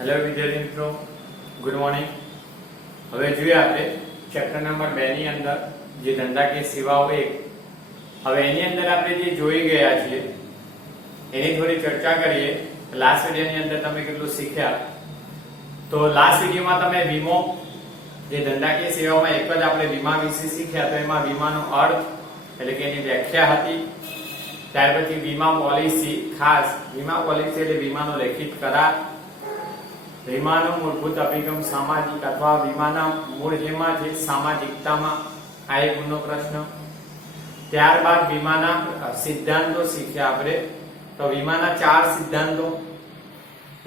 Hello વિદ્યાર્થી મિત્રો, good morning. હવે જોઈએ આપણે ચેપ્ટર નંબર 2 ની અંદર જે ધંધાકીય સેવાઓ 1. હવે એની અંદર આપણે જે જોઈ ગયા છીએ એની થોડી ચર્ચા કરીએ. લાસ્ટ વિડિયોની અંદર તમે કેટલું શીખ્યા? તો લાસ્ટ વિડિયોમાં તમે વીમો જે ધંધાકીય સેવાઓમાં એક જ આપણે વીમા વિશે શીખ્યા. તો એમાં વીમાનો અર્થ એટલે કે એની વ્યાખ્યા હતી. ત્યાર પછી વીમા પોલિસી, ખાસ વીમા પોલિસી એટલે વીમાનો લેખિત કરાર, વીમાનો મૂળભૂત અભિગમ સામાજિક અથવા વીમાના મૂળ જેમાં છે સામાજિકતામાં, આ એક ગુણનો પ્રશ્ન. ત્યારબાદ વીમાના સિદ્ધાંતો શીખ્યા આપણે. તો વીમાના 4 સિદ્ધાંતો: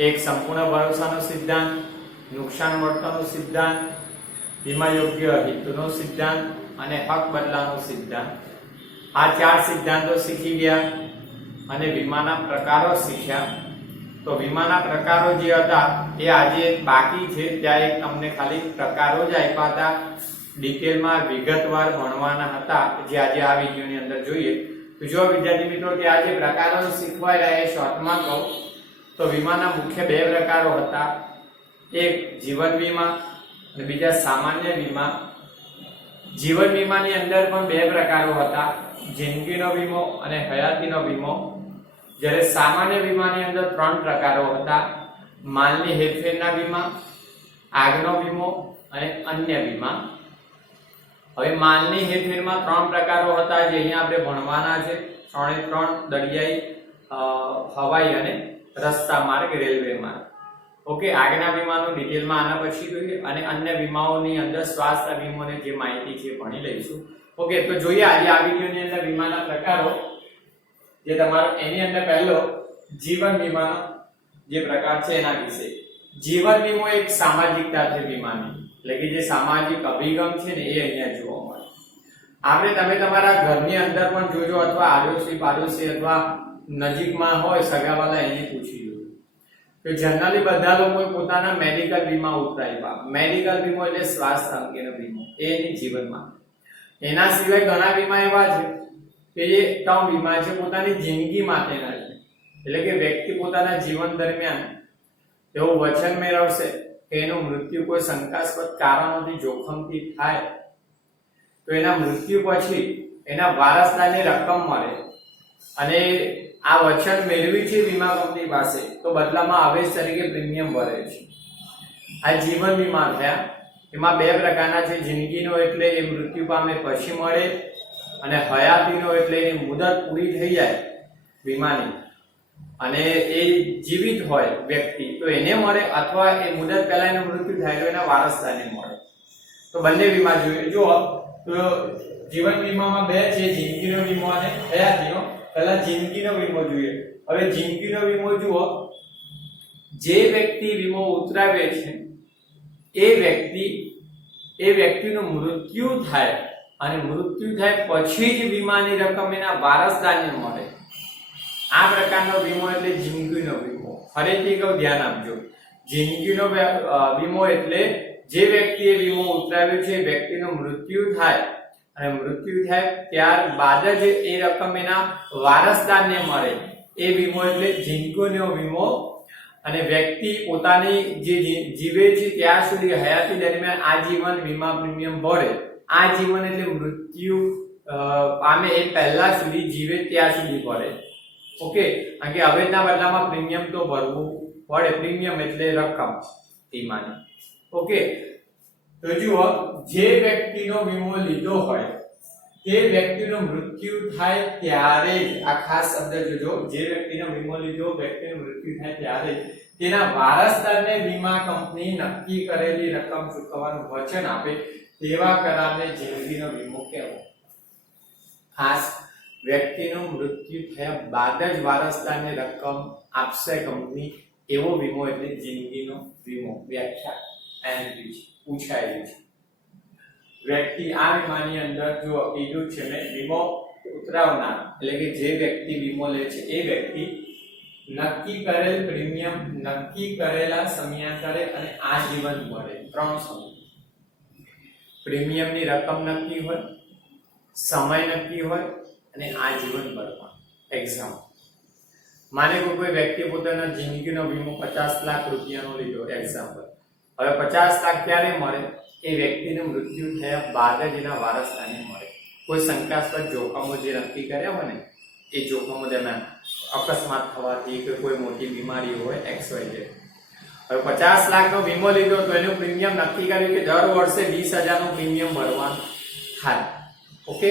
એક સંપૂર્ણ ભરોસાનો સિદ્ધાંત, નુકસાન વળતરનો સિદ્ધાંત, વીમા યોગ્ય હિતનો સિદ્ધાંત અને હક બદલાનો સિદ્ધાંત. આ 4 સિદ્ધાંતો શીખી ગયા અને વીમાના પ્રકારો શીખ્યા. તો વીમાના પ્રકારો જે હતા એ આજે બાકી છે. ત્યાં એક તમને ખાલી પ્રકારો જ આપ્યા હતા, ડિટેલમાં વિગતવાર ભણવાના હતા, જે આજે આ વિડિયોની અંદર જોઈએ. તો જો વિદ્યાર્થી મિત્રો કે આ જે પ્રકારો શીખવાયા એ શોર્ટમાં કહું તો વીમાના મુખ્ય 2 પ્રકારો હતા. એક જીવન વીમા અને બીજા સામાન્ય વીમા. જીવન વીમાની અંદર પણ 2 પ્રકારો હતા, જિંદગીનો વીમો અને હયાતીનો વીમો. જ્યારે સામાન્ય વીમાની અંદર 3 પ્રકારો હતા: માલની હેરફેરના વીમા, આગનો વીમો અને અન્ય વીમા. હવે માલની હેરફેરમાં 3 પ્રકારો હતા જે અહીંયા આપણે ભણવાના છે. 3 દરિયાઈ, હવાઈ અને રસ્તા માર્ગ, રેલવે માર્ગ. ઓકે, આગના વીમાનું ડિટેલમાં આના પછી જોઈએ અને અન્ય વીમાઓની અંદર સ્વાસ્થ્ય વીમોની જે માહિતી છે ભણી લઈશું. ઓકે, તો જોઈએ આજે આ વિડિયોની અંદર વીમાના પ્રકારો. જે તમારો એની અંદર પહેલો જીવન વીમાનો જે પ્રકાર છે એના વિશે. જીવન વીમો એક સામાજિકતા છે વીમાની, એટલે કે જે સામાજિક અભિગમ છે ને એ અહીંયા જોવા મળે. આપણે તમે તમારા ઘરની અંદર પણ જોજો અથવા આડોશી પાડોશી અથવા નજીકમાં હોય સગાવાલા એને પૂછી જોજો. તો જનરલી બધા લોકો પોતાના મેડિકલ વીમા ઉતરાવ્યા. મેડિકલ વીમો એટલે સ્વાસ્થ્ય અંગેનો વીમો, એ એની જીવનમાં. એના સિવાય ઘણા વીમા એવા છે કે જે ટર્મ વીમા છે, પોતાની જિંદગી માટેના છે. એટલે કે વ્યક્તિ પોતાના જીવન દરમિયાન એવું વચન મેળવશે કે એનું મૃત્યુ કોઈ શંકાસ્પદ કારણોથી જોખમથી થાય તો એના મૃત્યુ પછી એના વારસદારને રકમ મળે અને આ વચન મેળવી છે વીમા કંપની પાસે તો બદલામાં આવેશ તરીકે પ્રીમિયમ ભરે છે. આ જીવન વીમા થયા. એમાં 2 પ્રકારના છે. જિંદગીનો એટલે એ મૃત્યુ પામે પછી મળે અને હયાતીનો એટલે એની મુદત પૂરી થઈ જાય વીમાની અને એ જીવિત હોય વ્યક્તિ તો એને મળે, અથવા એ મુદત પહેલા એનું મૃત્યુ થાય તો એના વારસદારને મળે. તો બંને વીમા જોઈએ. જો તો જીવન વીમામાં 2 છે, જિંદગીનો વીમો અને હયાતીનો. પહેલા જિંદગીનો વીમો જોઈએ. હવે જિંદગીનો વીમો જુઓ, જે વ્યક્તિ વીમો ઉતરાવે છે એ વ્યક્તિનું મૃત્યુ થાય અને મૃત્યુ થાય પછી જ વીમાની રકમ એના વારસદારને મળે. આ પ્રકારનો વીમો એટલે જિંદગીનો વીમો. ફરીથી કહું, ધ્યાન આપજો. જિંદગીનો વીમો એટલે જે વ્યક્તિએ વીમો ઉતરાવ્યો છે એ વ્યક્તિનું મૃત્યુ થાય અને મૃત્યુ થાય ત્યારબાદ જ એ રકમ એના વારસદારને મળે. એ વીમો એટલે જિંદગીનો વીમો. અને વ્યક્તિ પોતાની જે જીવે છે ત્યાં સુધી હયાતી દરમિયાન આજીવન વીમા પ્રીમિયમ ભરે. આજીવન એટલે મૃત્યુ પામે એ પહેલા સુધી જીવે ત્યાં સુધી ભરે. ઓકે, કારણ કે અવેજના બદલામાં પ્રીમિયમ તો ભરવું પડે. પ્રીમિયમ એટલે રકમ વીમાની. ઓકે, તો જુઓ, જે વ્યક્તિનો વીમો લીધો હોય તે વ્યક્તિનું મૃત્યુ થાય ત્યારે જ, આ ખાસ શબ્દ જોજો, જે વ્યક્તિનો વીમો લીધો વ્યક્તિનું મૃત્યુ થાય ત્યારે જ તેના વારસદારને વીમા કંપની નક્કી કરેલી રકમ ચૂકવવાનું વચન આપે તેવા કરારને જિંદગીનો વીમો કહેવો. ખાસ વ્યક્તિનું મૃત્યુ થયા બાદ જ વારસદારને રકમ આપશે કંપની એવો વીમો એટલે જિંદગીનો વીમો. વ્યાખ્યા એની પૂછાયેલી છે. વ્યક્તિ આ વીમાની અંદર જો કીધું છે મેં, વીમો ઉતરાવનાર એટલે કે જે વ્યક્તિ વીમો લે છે એ વ્યક્તિ નક્કી કરેલ પ્રીમિયમ નક્કી કરેલા સમયાંતરે અને આજીવન ભરે. 3 સમય. પ્રીમિયમની રકમ નક્કી હોય, સમય નક્કી હોય અને આજીવન ભરવા. એક્ઝામ્પલ, માને કે કોઈ વ્યક્તિ પોતાના જિંદગીનો વીમો 50 લાખ રૂપિયાનો લીધો એક્ઝામ્પલ. હવે 50 લાખ ક્યારે મળે? એ વ્યક્તિનું મૃત્યુ થયા બાદ જ એના વારસદારને મળે. કોઈ શંકાસ્પદ જોખમો જે નક્કી કર્યા હોય ને એ જોખમો દરમિયાન અકસ્માત થવાથી કે કોઈ મોટી બીમારી હોય XYZ. હવે 50 લાખનો વીમો લીધો તો એનું પ્રીમિયમ નક્કી કર્યું કે દર વર્ષે 20,000 નું પ્રીમિયમ ભરવાનું થાય. ઓકે,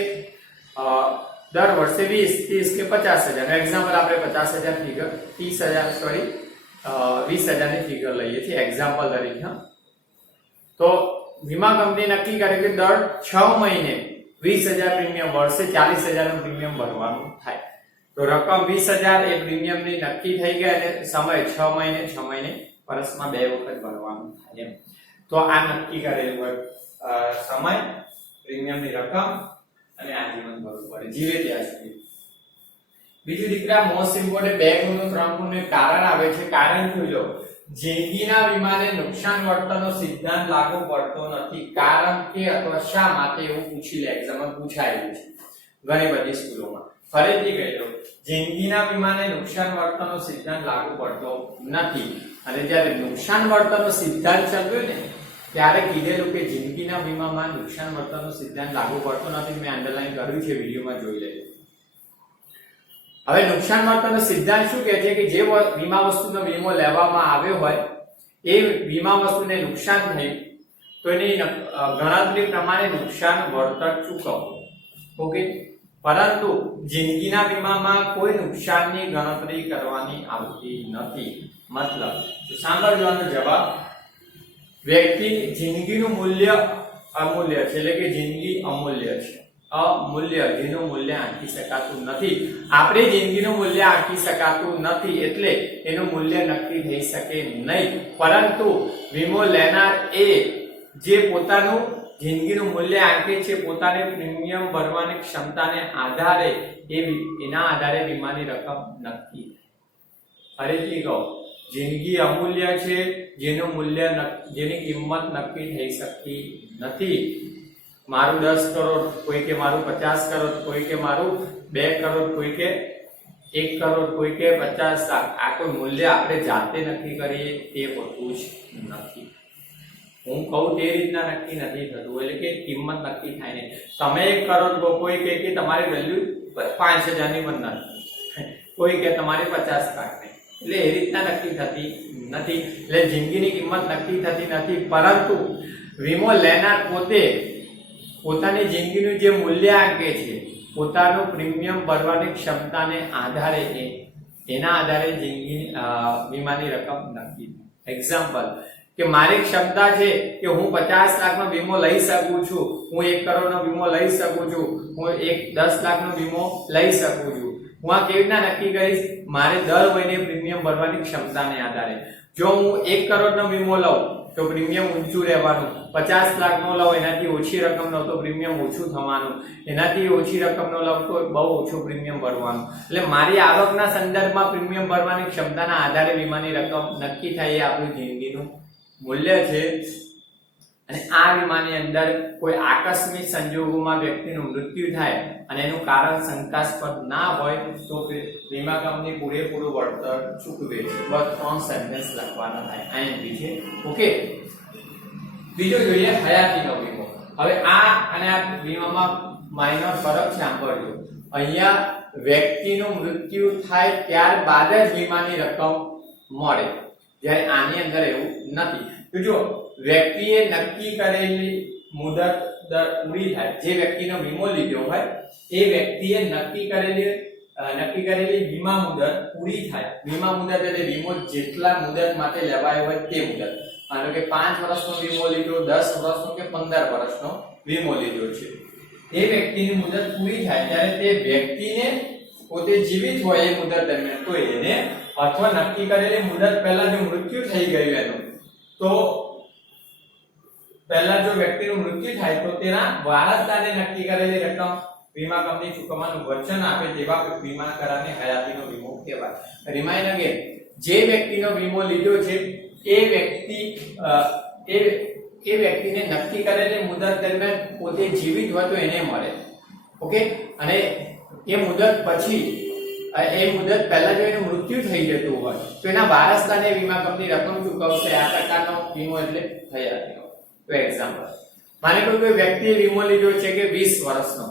દર વર્ષે 20, 30 કે 50,000. એક્ઝામ્પલ આપણે 50,000 ફિગર 30,000 સોરી 20,000 ની ફિગર લઈએ છીએ એક્ઝામ્પલ તરીકે. તો વીમા કંપની નક્કી કરે કે દર 6 મહિને 20,000 પ્રીમિયમ, વર્ષે 40,000 નું પ્રીમિયમ ભરવાનું થાય. તો રકમ 20,000 એ પ્રીમિયમની નક્કી થઈ ગઈ અને સમય 6 મહિને વર્ષમાં 2 વખત ભરવાનું થાય. તો આ નક્કી કરેલું હોય સમય, પ્રીમિયમની રકમ અને આજીવન ભરવું પડે જીવે ત્યાં સુધી. બીજું દીકરા મોસ્ટ ઇમ્પોર્ટન્ટ 2 ગુણનું 3 ગુણનું કારણ આવે છે. કારણ જોજો, જિંદગીના વીમાને નુકસાન વળતરનો સિદ્ધાંત લાગુ પડતો નથી. કારણ કે અથવા શા માટે એવું પૂછી લે, એક્ઝામમાં પૂછાયેલું છે ઘણી બધી સ્કૂલોમાં. ફરીથી કહી દઉં, જિંદગીના વીમાને નુકસાન વળતરનો સિદ્ધાંત લાગુ પડતો નથી. અને જ્યારે નુકસાન વળતરનો સિદ્ધાંત ચાલ્યો ને ત્યારે કીધેલું કે જિંદગીના વીમામાં નુકસાન વળતરનો સિદ્ધાંત લાગુ પડતો નથી. મેં અંડરલાઈન કર્યું છે, વિડીયોમાં જોઈ લેજો. હવે નુકસાન વળતરનો સિદ્ધાંત શું કહે છે કે જે વીમા વસ્તુનો વીમો લેવામાં આવ્યો હોય એ વીમા વસ્તુને નુકસાન થયું તો એની ગણતરી પ્રમાણે નુકસાન વળતર ચૂકવવું. ઓકે, પરંતુ જિંદગીના વીમામાં કોઈ નુકસાનની ગણતરી કરવાની આવતી નથી. મતલબ સાંભળવાનો જવાબ, વ્યક્તિ જિંદગીનું મૂલ્ય અમૂલ્ય છે, એટલે કે જિંદગી અમૂલ્ય છે, અમૂલ્ય જેનું મૂલ્ય આંકી શકાતું નથી. આપણે જિંદગીનું મૂલ્ય આંકી શકાતું નથી એટલે એનું મૂલ્ય નક્કી થઈ શકે નહીં. પરંતુ વીમો લેનાર એ જે પોતાનું જિંદગીનું મૂલ્ય આંકે છે પોતાને પ્રીમિયમ ભરવાની ક્ષમતાને આધારે એના આધારે વીમાની રકમ નક્કી. ફરીથી કહો, જિંદગી અમૂલ્ય છે જેનું મૂલ્ય જેની કિંમત નક્કી થઈ શકતી નથી. મારું 10 કરોડ, કોઈ કે મારું 50 કરોડ, કોઈ કે મારું 2 કરોડ, કોઈ કે 1 કરોડ, કોઈ કે 50 લાખ. આ કોઈ મૂલ્ય આપણે જાતે નક્કી કરીએ તે હોતું જ નથી. હું કહું તે રીતના નક્કી નથી થતું, એટલે કે કિંમત નક્કી થાય નહીં. તમે 1 કરોડ કહો, કોઈ કે તમારી વેલ્યુ 5,000 ની પણ નથી, કોઈ કે તમારી 50 લાખ ની. એટલે એ રીતના નક્કી થતી નથી. એટલે જિંદગીની કિંમત નક્કી થતી નથી. પરંતુ વીમો લેનાર પોતે પોતાની જિંદગીનું જે મૂલ્ય આંકે છે પોતાનું પ્રીમિયમ ભરવાની ક્ષમતાને આધારે એના આધારે જિંદગી વીમાની રકમ નક્કી. એક્ઝામ્પલ કે મારી ક્ષમતા છે કે હું 50 લાખનો વીમો લઈ શકું છું, હું 1 કરોડનો વીમો લઈ શકું છું, હું 10 લાખનો વીમો લઈ શકું છું. હું આ કેવી રીતના નક્કી કરીશ? મારે દર મહિને પ્રીમિયમ ભરવાની ક્ષમતાને આધારે. જો હું 1 કરોડનો વીમો લઉં તો પ્રીમિયમ ઊંચું રહેવાનું, 50 લાખનો લઉં એનાથી ઓછી રકમનો તો પ્રીમિયમ ઓછું થવાનું, એનાથી ઓછી રકમનો લઉં તો બહુ ઓછું પ્રીમિયમ ભરવાનું. એટલે મારી આવકના સંદર્ભમાં પ્રીમિયમ ભરવાની ક્ષમતાના આધારે વીમાની રકમ નક્કી થાય. એ આપણું જિંદગીનું મૂલ્ય છે. અને આ વીમાની અંદર કોઈ આકસ્મિક સંજોગોમાં વ્યક્તિનું મૃત્યુ થાય અને એનું કારણ શંકાસ્પદ ના હોય તો વીમા કંપની પૂરેપૂરું વળતર ચૂકવે છે. બસ 3 સેન્ટેન્સ લખવાના થાય. IMP છે. ઓકે, બીજો જોઈએ હયાતીનો વીમો. હવે આ અને આ વીમામાં માઇનર ફરક સાંભળજો. અહીંયા વ્યક્તિનું મૃત્યુ થાય ત્યારબાદ જ વીમાની રકમ મળે, જ્યારે આની અંદર એવું નથી. તો જો વ્યક્તિએ નક્કી કરેલી મુદત પૂરી થાય, જે વ્યક્તિનો વીમો લીધો હોય એ વ્યક્તિએ નક્કી કરેલી વીમા મુદત પૂરી થાય. વીમા મુદત એટલે વીમો જેટલા મુદત માટે લેવાયો હોય તે મુદત. માનો કે 5 વર્ષનો વીમો લીધો, 10 વર્ષનો કે 15 વર્ષનો વીમો લીધો છે. એ વ્યક્તિની મુદત પૂરી થાય ત્યારે તે વ્યક્તિને પોતે જીવિત હોય એ મુદત દરમિયાન તો એને અથવા નક્કી કરેલી મુદત પહેલા જો મૃત્યુ થઈ ગયું એનું, તો પહેલા જો વ્યક્તિનું મૃત્યુ થાય તો તેના વારસદારને નક્કી કરેલી રકમ વીમા કંપની ચૂકવવાનું વચન આપે તેવા વીમા કરારને હયાતીનો વીમો કહેવાય. રિમાઇન્ડ અગેન, જે વ્યક્તિનો વીમો લીધો છે એ વ્યક્તિને નક્કી કરેલી મુદત દરમિયાન પોતે જીવિત હોય તો એને મળે. ઓકે, અને એ મુદત પછી એ મુદત પહેલા જો એનું મૃત્યુ થઈ જતું હોય તો એના વારસદારને વીમા કંપની રકમ ચૂકવશે. આ પ્રકારનો વીમો એટલે હયાતીનો. તો એક્ઝામ્પલ, માની લો કોઈ વ્યક્તિએ વીમો લીધો છે કે 20 વર્ષનો,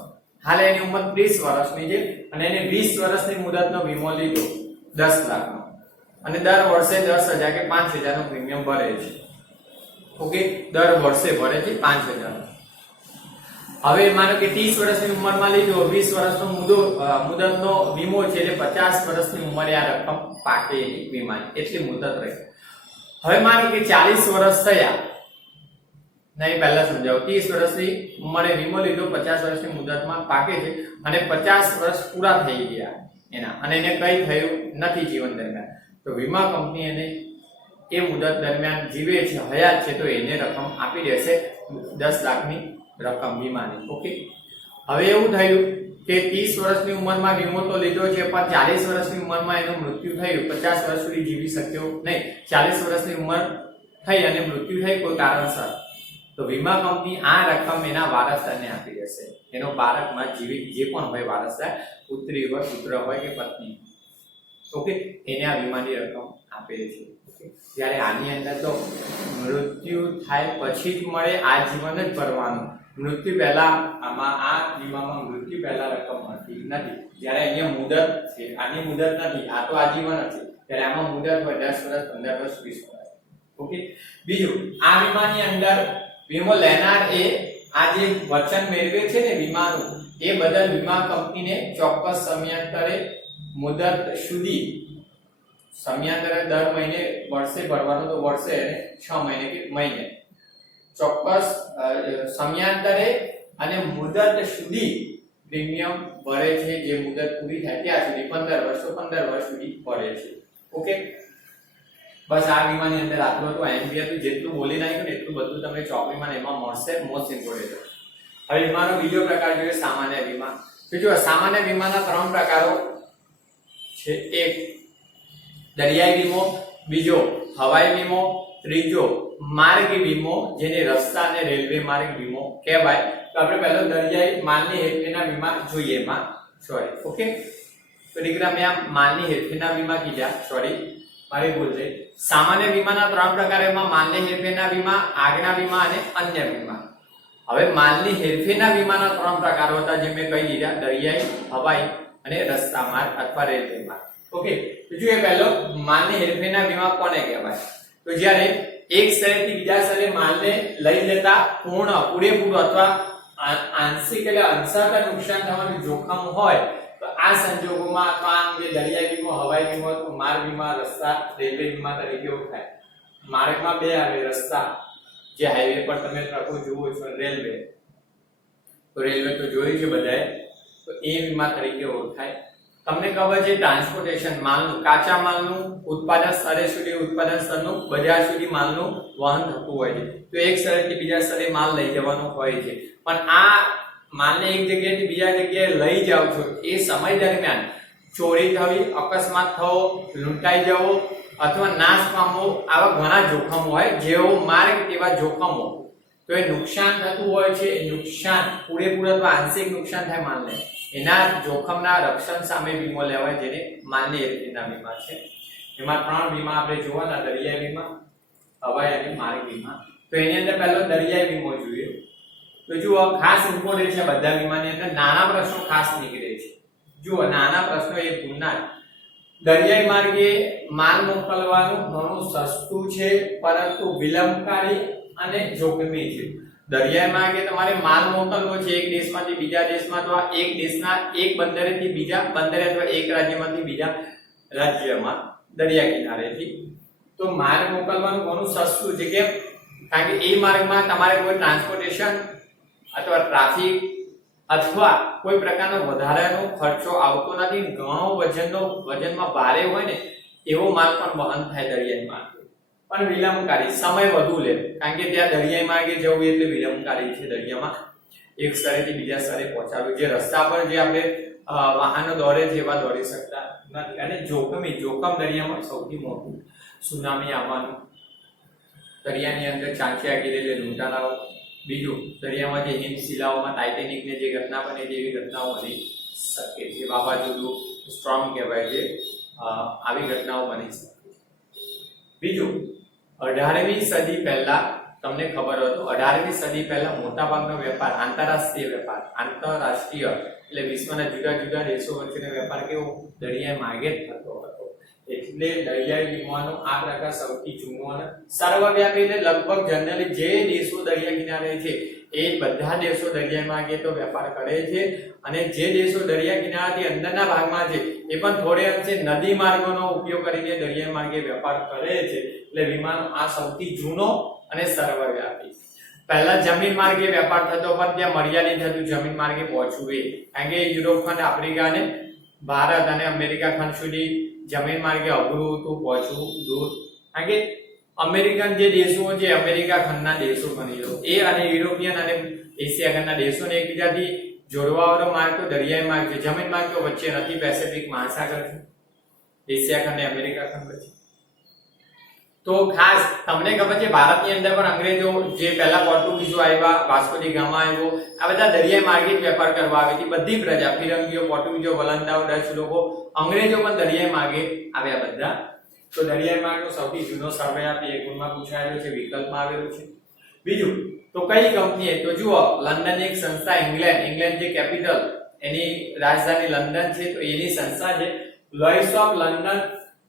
હાલ એની ઉંમર 30 વર્ષની છે અને એને 20 વર્ષની મુદતનો વીમો લીધો 10 લાખનો અને દર વર્ષે 10,000 કે 5,000 નું પ્રીમિયમ ભરે છે. ઓકે, દર વર્ષે ભરે છે 5,000. હવે માનો કે 30 વર્ષની ઉંમરમાં લીધો, 20 વર્ષનો મુદતનો વીમો છે એટલે 50 વર્ષની ઉંમરે આ રકમ પાકે એની વીમાની, એટલી મુદત રહી. હવે માનો કે 40 વર્ષ થયા, નહીં પહેલા સમજાવો, 30 વર્ષની ઉંમરે વીમો લીધો, 50 વર્ષની મુદતમાં પાકે છે અને 50 વર્ષ પૂરા થઈ ગયા એના અને એને કઈ થયું નથી જીવન દરમિયાન, તો વીમા કંપની એને એ મુદત દરમિયાન જીવે છે, હયાત છે, તો એને રકમ આપી દેશે 10 લાખની રકમ વીમાની. ઓકે, હવે એવું થયું કે 30 વર્ષની ઉંમરમાં વીમો તો લીધો છે પણ 40 વર્ષની ઉંમરમાં એનું મૃત્યુ થયું, 50 વર્ષ સુધી જીવી શક્યો નહીં, 40 વર્ષની ઉંમર થઈ અને મૃત્યુ થઈ કોઈ કારણસર, તો વીમા કંપની આ રકમ એના વારસદારને આપી દેશે. એનો બાળકમાં જીવિત જે પણ હોય વારસદાર, પુત્રી હોય, પુત્ર હોય કે પત્ની, ઓકે, એને આ વીમાની રકમ આપે છે. જ્યારે આની અંદર તો મૃત્યુ થાય પછી જ મળે, આ જીવન જ ભરવાનું, મૃત્યુ પહેલા આમાં આ વીમામાં મૃત્યુ પહેલા રકમ મળતી નથી. જ્યારે અહીંયા મુદત છે, આની મુદત નથી, આ તો આજીવન જ છે, ત્યારે આમાં મુદત હોય 10 વર્ષ, 15 વર્ષ, 20 વર્ષ. ઓકે, બીજું, આ વીમાની અંદર વીમો લેનાર એ આ જે વચન મેળવે છે ને વીમાનું, એ બદલ વીમા કંપનીને ચોક્કસ સમયાંતરે મુદત સુધી, સમયાંતરે દર મહિને વર્ષે ભરવાનું તો વર્ષે અને 6 મહિને કે મહિને, ચોક્કસ સમયાંતરે અને મુદત સુધી પ્રીમિયમ ભરે છે. જે મુદત પૂરી થાય ત્યાં સુધી 15 વર્ષ, 15 વર્ષ સુધી ભરે છે. ઓકે, બસ આ વીમાની અંદર આટલું હતું. એમબી હતું, જેટલું બોલી નાખ્યું ને એટલું બધું તમને ચોપડીમાં એમાં મળશે. Most important. હવે વીમાનો બીજો પ્રકાર જોઈએ, સામાન્ય વીમા. તો જો સામાન્ય વીમાના 3 પ્રકારો છે. એક દરિયાઈ વીમો, બીજો હવાઈ વીમો, ત્રીજો માર્ગી વીમો, જેને રસ્તા અને રેલવે માર્ગ વીમો કહેવાય. તો આપણે પહેલો દરિયાઈ માલની હેરફેરના વીમા જોઈએ. એમાં સોરી, ઓકે, તો દીકરા મેં આ માલની હેરફેરના વીમા કીધા, સોરી મારી ભૂલ થઈ. સામાન્ય વીમાના 3 પ્રકાર, એમાં માલની હેરફેરના વીમા, આગના વીમા અને અન્ય વીમા. હવે માલની હેરફેરના વીમાના 3 પ્રકારો હતા, જે મેં કહી દીધા, દરિયાઈ, હવાઈ અને રસ્તા માર્ગ અથવા રેલવે માર્ગ. ઓકે, તો જો એ પહેલો માલની હેરફેરના વીમા કોને કહેવાય? તો જ્યારે એક સ્થળેથી બીજા સ્થળે માલને લઈ જતા પૂરેપૂરું અથવા આંશિક એટલે અંશતઃ નુકસાન થવાનું જોખમ હોય, તો આ સંજોગોમાં અથવા જે દરિયાઈ વીમો, હવાઈ વીમો, માર્ગ વીમા, રસ્તા, રેલવે વીમા તરીકે ઓળખાય. માર્ગમાં 2 આવે, રસ્તા જે હાઈવે પર તમે ટ્રકો જુઓ છો, રેલવે, તો રેલવે તો જોઈ છે બધાએ, તો એ વીમા તરીકે ઓળખાય. તમને ખબર છે ટ્રાન્સપોર્ટેશન, માલનું, કાચા માલનું ઉત્પાદન સ્થળે સુધી, ઉત્પાદન સ્થળનું બજાર સુધી માલનું વહન થતું હોય છે. તો એક સ્થળેથી બીજા સ્થળે માલ લઈ જવાનો હોય છે, પણ આ માલને એક જગ્યાએથી બીજા જગ્યાએ લઈ જાવ છો, એ સમય દરમિયાન ચોરી થવી, અકસ્માત થવો, લૂંટાઈ જવો અથવા નાશ પામવો, આવા ઘણા જોખમો હોય. જેવો માર્ગ તેવા જોખમો. તો એ નુકસાન થતું હોય છે, એ નુકસાન પૂરેપૂરું અથવા આંશિક નુકસાન થાય માલને, એના જોખમના રક્ષણ સામે વીમો લેવાય, જેને માલની હેરફેરના વીમા છે. એમાં 3 વીમા આપણે જોવાના, દરિયાઈ વીમા, હવાઈ અને માર્ગ વીમા. તો એની અંદર પહેલો દરિયાઈ વીમો જોઈએ. તો જુઓ, ખાસ ઇમ્પોર્ટન્ટ છે બધા વીમાની અંદર, નાના પ્રશ્નો ખાસ નીકળે છે. જુઓ, નાના પ્રશ્નો એ ભૂલના. દરિયાઈ માર્ગે માલ મોકલવાનું ઘણું સસ્તું છે, પરંતુ વિલંબકારી અને જોખમી છે. દરિયાઈ માર્ગે તમારે માલ મોકલવો છે એક દેશમાંથી બીજા દેશમાં, તો એક દેશના એક બંદરેથી બીજા બંદરે અથવા એક રાજ્યમાંથી બીજા રાજ્યમાં દરિયા કિનારેથી, તો માલ મોકલવાનું ઘણું સસ્તું છે. કેમ? કારણ કે એ માર્ગમાં તમારે કોઈ ટ્રાન્સપોર્ટેશન અથવા ટ્રાફિક અથવા કોઈ પ્રકારનો વધારાનો ખર્ચો આવતો નથી. ઘણો વજનમાં ભારે હોય ને એવો માલ પણ વહન થાય દરિયાઈ માર્ગે. પણ વિલંબકારી, સમય વધુ લે, કારણ કે ત્યાં દરિયાઈ માર્ગે જવું એટલે વિલંબકારી છે. દરિયામાં એક સ્થળેથી બીજા સ્થળે પહોંચાડવું, જે રસ્તા પર જે આપણે વાહનો દોડે છે એવા દોડી શકતા નથી. અને જોખમ દરિયામાં સૌથી મોટું, સુનામી આવવાનું, દરિયાની અંદર ચાંચિયા ગીરેલે લૂંટારાઓ. બીજું, દરિયામાં જે હિમશિલાઓમાં ટાઇટેનિકને જે ઘટના બને તેવી ઘટનાઓ બની શકે છે. વાવાઝોડું, સ્ટ્રોમ કહેવાય છે. આવી ઘટનાઓ બની શકે. બીજું, 18મી સદી પહેલા તમને ખબર હોય તો 18મી સદી પહેલા મોટાભાગનો વેપાર આંતરરાષ્ટ્રીય એટલે વિશ્વના જુદા જુદા દેશો વચ્ચેનો વેપાર કેવો દરિયાઈ માર્ગે થતો હતો. એટલે દરિયાઈ વિમાનો આ પ્રકાર સૌથી જૂનો અને સર્વવ્યાપી એટલે લગભગ જનરલી જે દેશો દરિયા કિનારે છે એ બધા દેશો દરિયાઈ માર્ગે તો વેપાર કરે છે, અને જે દેશો દરિયા કિનારાથી અંદરના ભાગમાં છે એ પણ થોડે અંશે નદી માર્ગોનો ઉપયોગ કરીને દરિયાઈ માર્ગે વેપાર કરે છે. એટલે વિમાનો આ સૌથી જૂનો અને સર્વવ્યાપી. પહેલા જમીન માર્ગે વેપાર થતો, પણ ત્યાં મર્યાદિત હતું જમીન માર્ગે પહોંચવું એ, કારણ કે યુરોપ ખંડ, આફ્રિકા અને ભારત અને અમેરિકા ખંડ સુધી જમીન માર્ગે અઘરું હતું પહોંચવું, દૂર. કારણ કે અમેરિકન જે દેશો છે, અમેરિકા ખંડના દેશો બની એ અને યુરોપિયન અને એશિયા ખંડના દેશોને એકબીજાથી જોડવાવાળો માર્ગ તો દરિયાઈ માર્ગ છે. જમીન માર્ગ તો વચ્ચે નથી, પેસિફિક મહાસાગર છે, એશિયા ખંડ અને અમેરિકા ખંડ વચ્ચે. તો ખાસ તમને ખબર છે ભારતની અંદર પણ અંગ્રેજો જે પહેલા પોર્ટુગીઝો આવ્યા, વાસ્કો ડી ગામા આવ્યો, આ બધા દરિયાઈ માર્ગે વેપાર કરવા આવી હતી. બધી પ્રજા, ફિરંગીઓ, પોર્ટુગીઝો, વલંદાઓ, ડચ લોકો, અંગ્રેજો પણ દરિયાઈ માર્ગે આવ્યા બધા. તો દરિયાઈ માર્ગનો સૌથી જૂનો સર્વવ્યાપી એક ગુણમાં પૂછાયેલો છે, વિકલ્પમાં આવેલું છે. બીજું, તો કઈ કંપનીએ? તો જુઓ, લંડનની એક સંસ્થા, ઇંગ્લેન્ડ જે કેપિટલ એની રાજધાની લંડન છે, તો એની સંસ્થા છે લોઇસ ઓફ લંડન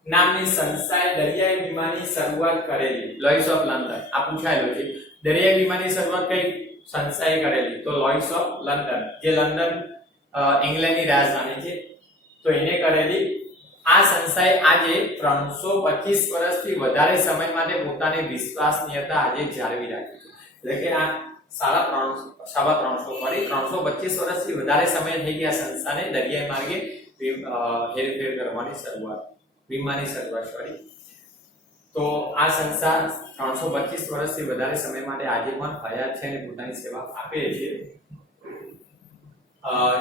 નામની સંસ્થાએ દરિયાઈ વીમાની શરૂઆત કરેલી. લોઇસ ઓફ લંડન આ પૂછાયેલું છે. દરિયાઈ વીમાની શરૂઆત કઈ સંસ્થાએ કરેલી? તો લોઇસ ઓફ લંડન, જે લંડન ઇંગ્લેન્ડની રાજધાની છે, તો એને કરેલી. આ સંસ્થાએ આજે 325 વર્ષથી વધારે સમય માટે પોતાની વિશ્વસનીયતા આજે જાળવી રાખી છે. એટલે કે આ 325 વર્ષથી વધારે સમય થઈ ગયા સંસ્થાને દરિયાઈ માર્ગે હેરફેર કરવાની શરૂઆત, વીમાની શરૂઆત કરી. તો આ સંસ્થા 325 વર્ષથી વધારે સમય માટે આજે પણ હયાત છે અને પોતાની સેવા આપે છે.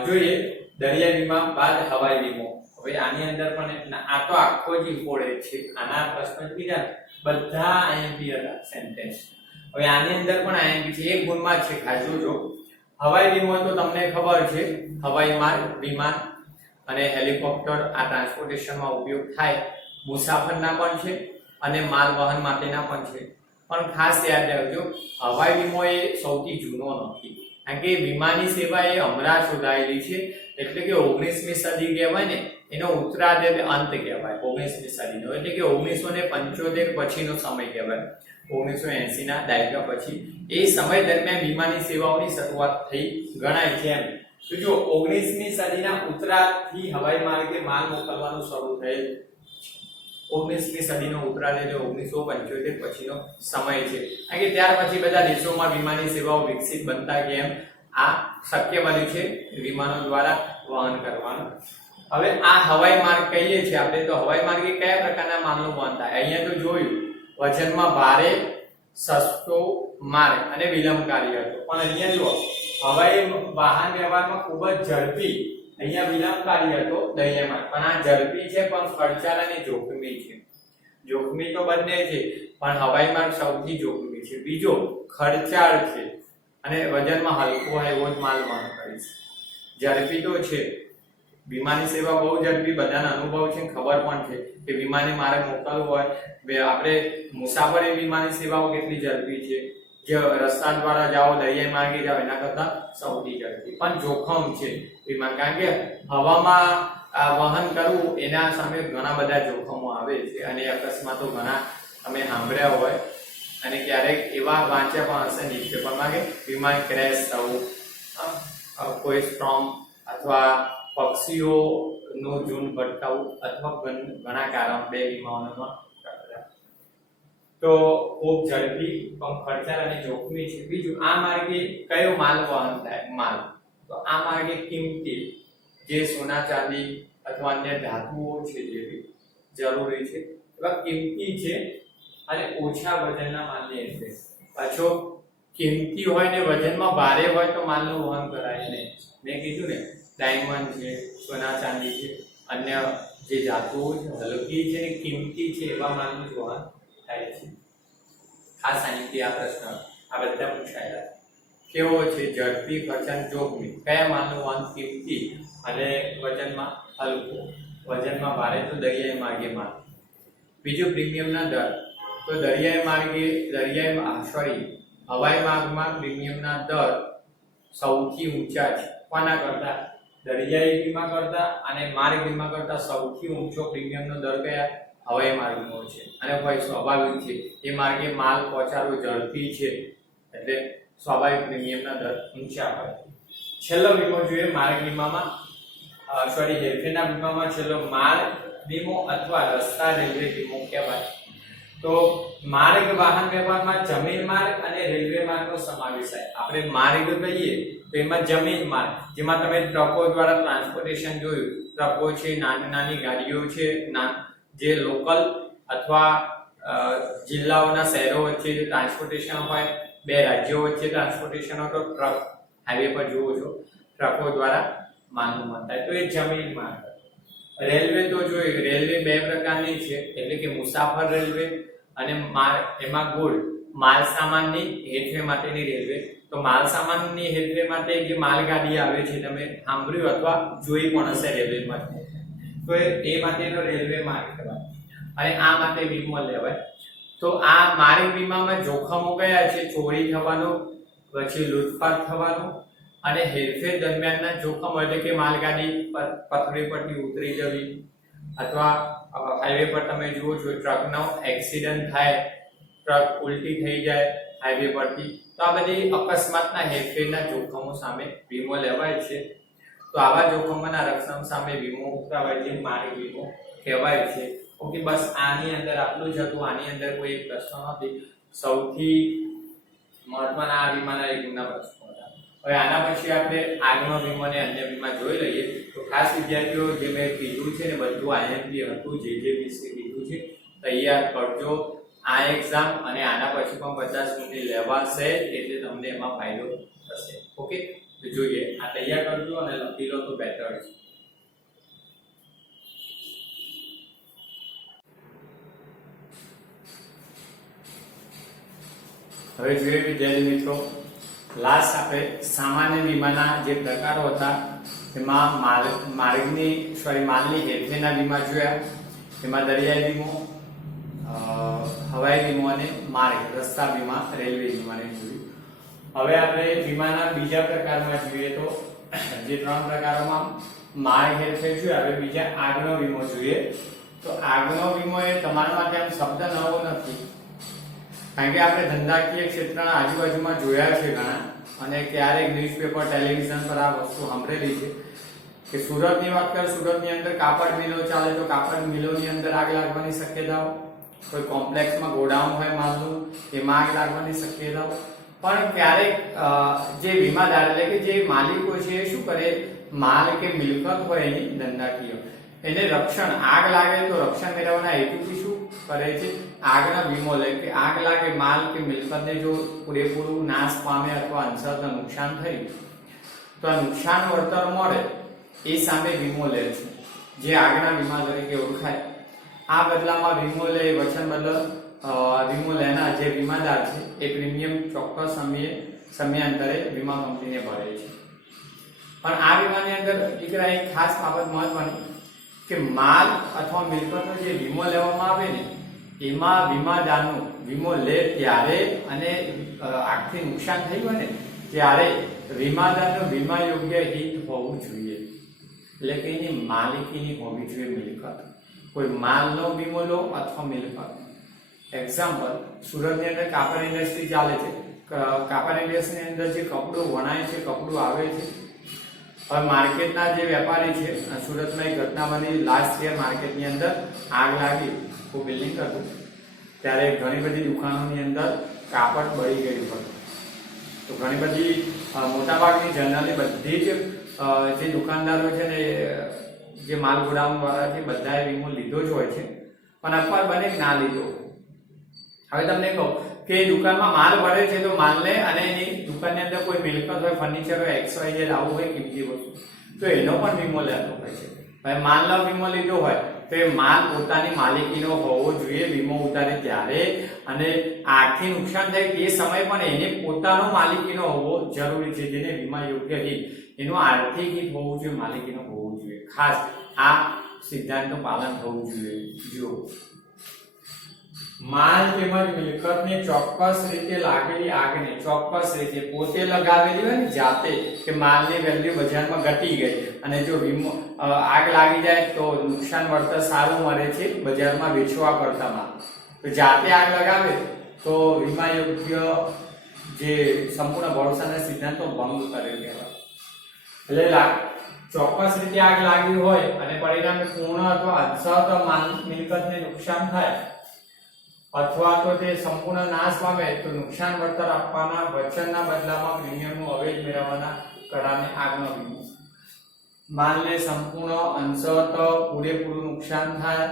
જોઈએ દરિયાઈ વીમા બાદ હવાઈ વીમો. હવે આની અંદર પણ આ તો આખો જ ઇમ્પોર્ટન્ટ છે. આના પ્રશ્ન બીજા બધા આઈએમપી હતા સેન્ટેન્સ. હવે આની અંદર પણ આઈએમપી છે, એક ગુણમાં છે. ખાસ જોજો, હવાઈ વીમો તો તમને ખબર છે, હવાઈ માર્ગ, વિમાન અને હેલિકોપ્ટર આ ટ્રાન્સપોર્ટેશનમાં ઉપયોગ થાય, મુસાફરના પણ છે અને માલ વહન માટેના પણ છે. પણ ખાસ યાદ રાખજો, હવાઈ વીમો એ સૌથી જૂનો નથી, કારણ કે વીમાની સેવા એ હમણાં શોધાયેલી છે. એટલે કે 19મી સદી કહેવાય ને, એનો ઉત્તરાર્ધ એટલે અંત કહેવાય 19મી સદીનો. એટલે કે 1975 પછીનો સમય કહેવાય, 1980 ના દાયકા પછી. એ સમય દરમિયાન વીમાની સેવાઓની શરૂઆત થઈ ગણાય છે એમ. તો જો 19મી સદીના ઉત્તરાર્ધથી હવાઈ માર્ગે માલ મોકલવાનું શરૂ થયેલ. 19મી સદીનો ઉત્તરાર્ધ એટલે 1975 પછીનો સમય છે. કારણ કે ત્યાર પછી બધા દેશોમાં વિમાની સેવાઓ વિકસિત બનતા ગયા એમ આ શક્ય બન્યું છે વિમાનો દ્વારા વહન કરવાનું. હવે આ હવાઈ માર્ગ કહીએ છીએ આપણે, તો હવાઈ માર્ગે કયા પ્રકારના માલનું વહન થાય? અહીંયા તો જોયું, વજનમાં ભારે, સસ્તો માર્ગ અને વિલંબકારી હતો. પણ અહીંયા જુઓ, હવાઈ વાહન વ્યવહારમાં ખૂબ જ ઝડપી, અહીંયા વિલંબકારી હતો દરિયા માર્ગ, પણ આ ઝડપી છે પણ ખર્ચાળ અને જોખમી છે. જોખમી તો બંને છે, પણ હવાઈ માર્ગ સૌથી જોખમી છે. બીજો ખર્ચાળ છે અને વજનમાં હલકો હોય એવો જ માલ વહન કરે છે. ઝડપી તો છે, વિમાની સેવા બહુ ઝડપી, બધાને અનુભવ છે, ખબર પણ છે કે વિમાની માર્ગ મોકલવું હોય, આપણે મુસાફરી વિમાની સેવાઓ કેટલી ઝડપી છે. જે રસ્તા દ્વારા જાઓ, દરિયાઈ માર્ગે જાઓ, એના કરતા સૌથી ઝડપી. પણ જોખમ છે વિમાન, કારણ કે હવામાં વહન કરવું એના સામે ઘણા બધા જોખમો આવે છે અને અકસ્માતો ઘણા તમે સાંભળ્યા હોય અને ક્યારેક એવા વાંચ્યા પણ હશે ન્યૂઝપેપરમાં કે વિમાન ક્રેશ થવું, કોઈ સ્ટ્રોમ અથવા પક્ષીઓનું ઝુંડ ભટકાવું અથવા ઘણા કારણ બે વિમાનોમાં. તો ખૂબ ઝડપી પણ ખર્ચાળ અને જોખમી છે. બીજું, આ માર્ગે કયો માલ વહન થાય? માલ તો આ માર્ગે કિંમતી, જે સોના ચાંદી અથવા અન્ય ધાતુઓ છે જે જરૂરી છે એવા કિંમતી છે અને ઓછા વજનના માલને એટલે પાછો કિંમતી હોય ને વજનમાં ભારે હોય તો માલનું વહન કરાય નહીં. મેં કીધું ને, ડાયમંડ છે, સોના ચાંદી છે, અન્ય જે ધાતુઓ છે, હલકી છે ને કિંમતી છે એવા માલનું વહન થાય છે. ખાસ અહીંથી આ પ્રશ્ન આ બધા પૂછાયેલા. કેવો છે? ઝડપી, ખર્ચાળ, જોખમી. કયા માલનું વહન કિંમતી અને વજનમાં હલકો, વજનમાં ભારે તો દરિયાઈ માર્ગે માલ. બીજું પ્રીમિયમના દર. તો હવાઈ માર્ગમાં પ્રીમિયમના દર સૌથી ઊંચા છે. કોના કરતા? દરિયાઈ વીમા કરતા અને માર્ગ વીમા કરતા સૌથી ઊંચો પ્રીમિયમનો દર કયા? હવાઈ માર્ગનો છે. અને ભાઈ સ્વાભાવિક છે, એ માર્ગે માલ પહોંચાડવો ઝડપી છે એટલે સ્વાભાવિક પ્રીમિયમના દર ઊંચા હોય. છેલ્લો વીમો જોઈએ માર્ગ વીમામાં, હેરફેરના વીમામાં છેલ્લો માર્ગ વીમો અથવા રસ્તા રેલવે વીમો કહેવાય. તો માર્ગ વાહન વ્યવહારમાં જમીન માર્ગ અને રેલવે માર્ગનો સમાવેશ થાય. આપણે માર્ગ કહીએ તો એમાં જમીન માર્ગ, જેમાં તમે ટ્રકો દ્વારા ટ્રાન્સપોર્ટેશન જોયું. ટ્રકો છે, નાની નાની ગાડીઓ છે, જે લોકલ અથવા જિલ્લાઓના શહેરો વચ્ચે ટ્રાન્સપોર્ટેશન હોય, બે રાજ્યો વચ્ચે ટ્રાન્સપોર્ટેશન હોય તો ટ્રક હાઈવે પર જુઓ છો ટ્રકો દ્વારા માલનું વહન થાય, તો એ જમીન માર્ગ. રેલવે તો જોઈએ, રેલવે બે પ્રકારની છે, એટલે કે મુસાફર રેલવે અને એમાં ગુડ માલ સામાનની હેરફેર માટેની રેલવે. તો માલ સામાનની હેરફેર માટે જે માલગાડી આવે છે, તમે સાંભળ્યું અથવા જોઈ પણ હશે રેલવેમાં, તો એ માટેનો રેલવે માર્ગ કહેવાય અને આ માટે વીમો લેવાય. તો આ માર્ગ વીમામાં જોખમો કયા છે? ચોરી થવાનું, પછી લૂંટફાટ થવાનું અને હેરફેર દરમિયાનના જોખમો, એટલે કે માલગાડી પથરી પરથી ઉતરી જવી અથવા હાઈવે પર તમે જુઓ છો ટ્રકનો એક્સિડન્ટ થાય, ટ્રક ઉલટી થઈ જાય હાઈવે પરથી, તો આ બધી અકસ્માતના હેરફેરના જોખમો સામે વીમો લેવાય છે. તો આવા જોખમોના રક્ષણ સામે વીમો ઉતરાવાય છે, માર્ગ વીમો કહેવાય છે. ઓકે, બસ આની અંદર આટલું જ હતું. આની અંદર કોઈ એક પ્રશ્ન નથી. સૌથી મહત્વના આ વીમાના એક ગુના પ્રશ્નો હતા. હવે આના પછી આપણે આગનો વીમો અને અન્ય વીમા જોઈ લઈએ. તો ખાસ વિદ્યાર્થીઓ, જે મેં કીધું છે ને બધું આઈએમપી હતું, જે વિશે કીધું છે તૈયાર કરજો. આ એક્ઝામ અને આના પછી પણ 50 મિનિટ લેવાશે, એટલે તમને એમાં ફાયદો થશે. ઓકે, તો જોઈએ, આ તૈયાર કરજો અને લખી લો તો બેટર છે. હવે જોઈએ વિદ્યાર્થી મિત્રો, લાસ્ટ આપણે સામાન્ય વીમાના જે પ્રકારો હતા એમાં માલની હેરફેરના વીમા જોયા. એમાં દરિયાઈ વીમો, હવાઈ વીમો અને માર્ગ રસ્તા વીમા, રેલવે વીમાને જોયું. હવે આપણે વીમાના બીજા પ્રકારમાં જોઈએ તો જે 3 પ્રકારોમાં માર્ગ હેરફેર જોયા, હવે બીજા આગનો વીમો જોઈએ. તો આગનો વીમો એ તમારા માટે આમ શબ્દ નવો નથી, કારણ કે આપણે ધંધાકીય ક્ષેત્રના આજુબાજુમાં જોયા છે ઘણા, અને ક્યારેક ન્યૂઝપેપર, ટેલિવિઝન પર આ વસ્તુ સાંભળેલી છે કે સુરતની વાત કરીએ, સુરતની અંદર કાપડ મિલો ચાલે, તો કાપડ મિલોની અંદર આગ લાગવાની શક્યતાઓ, કોઈ કોમ્પ્લેક્સમાં ગોડાઉન હોય માલનું, એમાં આગ લાગવાની શક્યતાઓ. પણ ક્યારેક જે વીમાદાર એટલે કે જે માલિકો છે એ શું કરે, માલ કે મિલકત હોય એની ધંધાકીય, એને રક્ષણ, આગ લાગે તો રક્ષણ મેળવવાના હેતુથી શું કરે છે, આગનો વીમો લે. કે આગ લાગે, માલ કે મિલકતને જો પૂરેપૂરું નાશ પામે અથવા અંશતઃ નુકસાન થયું તો આ નુકસાન વળતર મળે એ સામે વીમો લે છે, જે આગના વીમા તરીકે ઓળખાય. આ બદલામાં વીમો લે, વચનબદ્ધ વીમો લેનાર જે વીમાદાર છે એ પ્રીમિયમ ચોક્કસ સમયાંતરે વીમા કંપનીને ભરે છે. પણ આ વીમાની અંદર દીકરા એક ખાસ બાબત મહત્વની કે માલ અથવા મિલકતનો જે વીમો લેવામાં આવે ને, એમાં વીમાદારનું વીમો લે ત્યારે અને આગથી નુકસાન થયું હોય ને ત્યારે વીમાદારનું વીમા યોગ્ય હિત હોવું જોઈએ, એટલે કે એની માલિકીની હોવી જોઈએ મિલકત. કોઈ માલનો વીમો લો અથવા મિલકત. એક્ઝામ્પલ, સુરતની અંદર કાપડ ઇન્ડસ્ટ્રી ચાલે છે. કાપડ ઇન્ડસ્ટ્રીની અંદર જે કપડું વણાય છે, કપડું આવે છે, હવે માર્કેટના જે વેપારી છે, સુરતમાં એક ઘટના બની, લાસ્ટ યર માર્કેટની અંદર આગ લાગી, ખૂબ બિલ્ડિંગ હતું, ત્યારે ઘણી બધી દુકાનોની અંદર કાપડ બળી ગયું હતું. તો ઘણી બધી મોટાભાગની જનરલી બધી જ જે દુકાનદારો છે ને, જે માલ ગોડાઉન વાળા છે, બધાએ વીમો લીધો જ હોય છે, પણ અખબાર બને ના લીધો. હવે તમને કહું કે દુકાનમાં માલ ભરે છે, તો માલને અને એની દુકાનની અંદર કોઈ મિલકત હોય, ફર્નિચર હોય, XYZ આવું હોય કિંમતી વસ્તુ, તો એનો પણ વીમો લેતો હોય છે. હવે માલનો વીમો લીધો હોય તો એ માલ પોતાની માલિકીનો હોવો જોઈએ વીમો ઉતારે ત્યારે, અને આર્થિક નુકસાન થાય તે સમય પણ એને પોતાનો માલિકીનો હોવો જરૂરી છે, જેને વીમા યોગ્ય હિત, એનું આર્થિક હિત હોવું જોઈએ, માલિકીનો હોવું જોઈએ. ખાસ આ સિદ્ધાંતનું પાલન થવું જોઈએ. જુઓ, માલ તેમજ મિલકતને ચોક્કસ રીતે લાગેલી આગને ચોક્કસ રીતે પોતે લગાવેલી હોય ને જાતે, કે માલની વેલ્યુ બજારમાં ઘટી ગઈ અને જો વીમો આગ લાગી જાય તો નુકસાન વળતર સારું મળે છે બજારમાં વેચવા કરતામાં. તો જાતે આગ લગાવે તો વીમા યોગ્ય જે સંપૂર્ણ ભરોસાના સિદ્ધાંતો ભંગ કરે કહેવાય. એટલે ચોક્કસ રીતે આગ લાગી હોય અને પરિણામે પૂર્ણ અથવા અંશતઃ માલ મિલકતને નુકસાન થાય અથવા તો તે સંપૂર્ણ નાશ પામે તો નુકસાન વળતર આપવાના વચનના બદલામાં પ્રીમિયમનું અવેજ મેળવવાના કરારને આગનો વીમો. માલને સંપૂર્ણ અંશતઃ પૂરેપૂરું નુકસાન થાય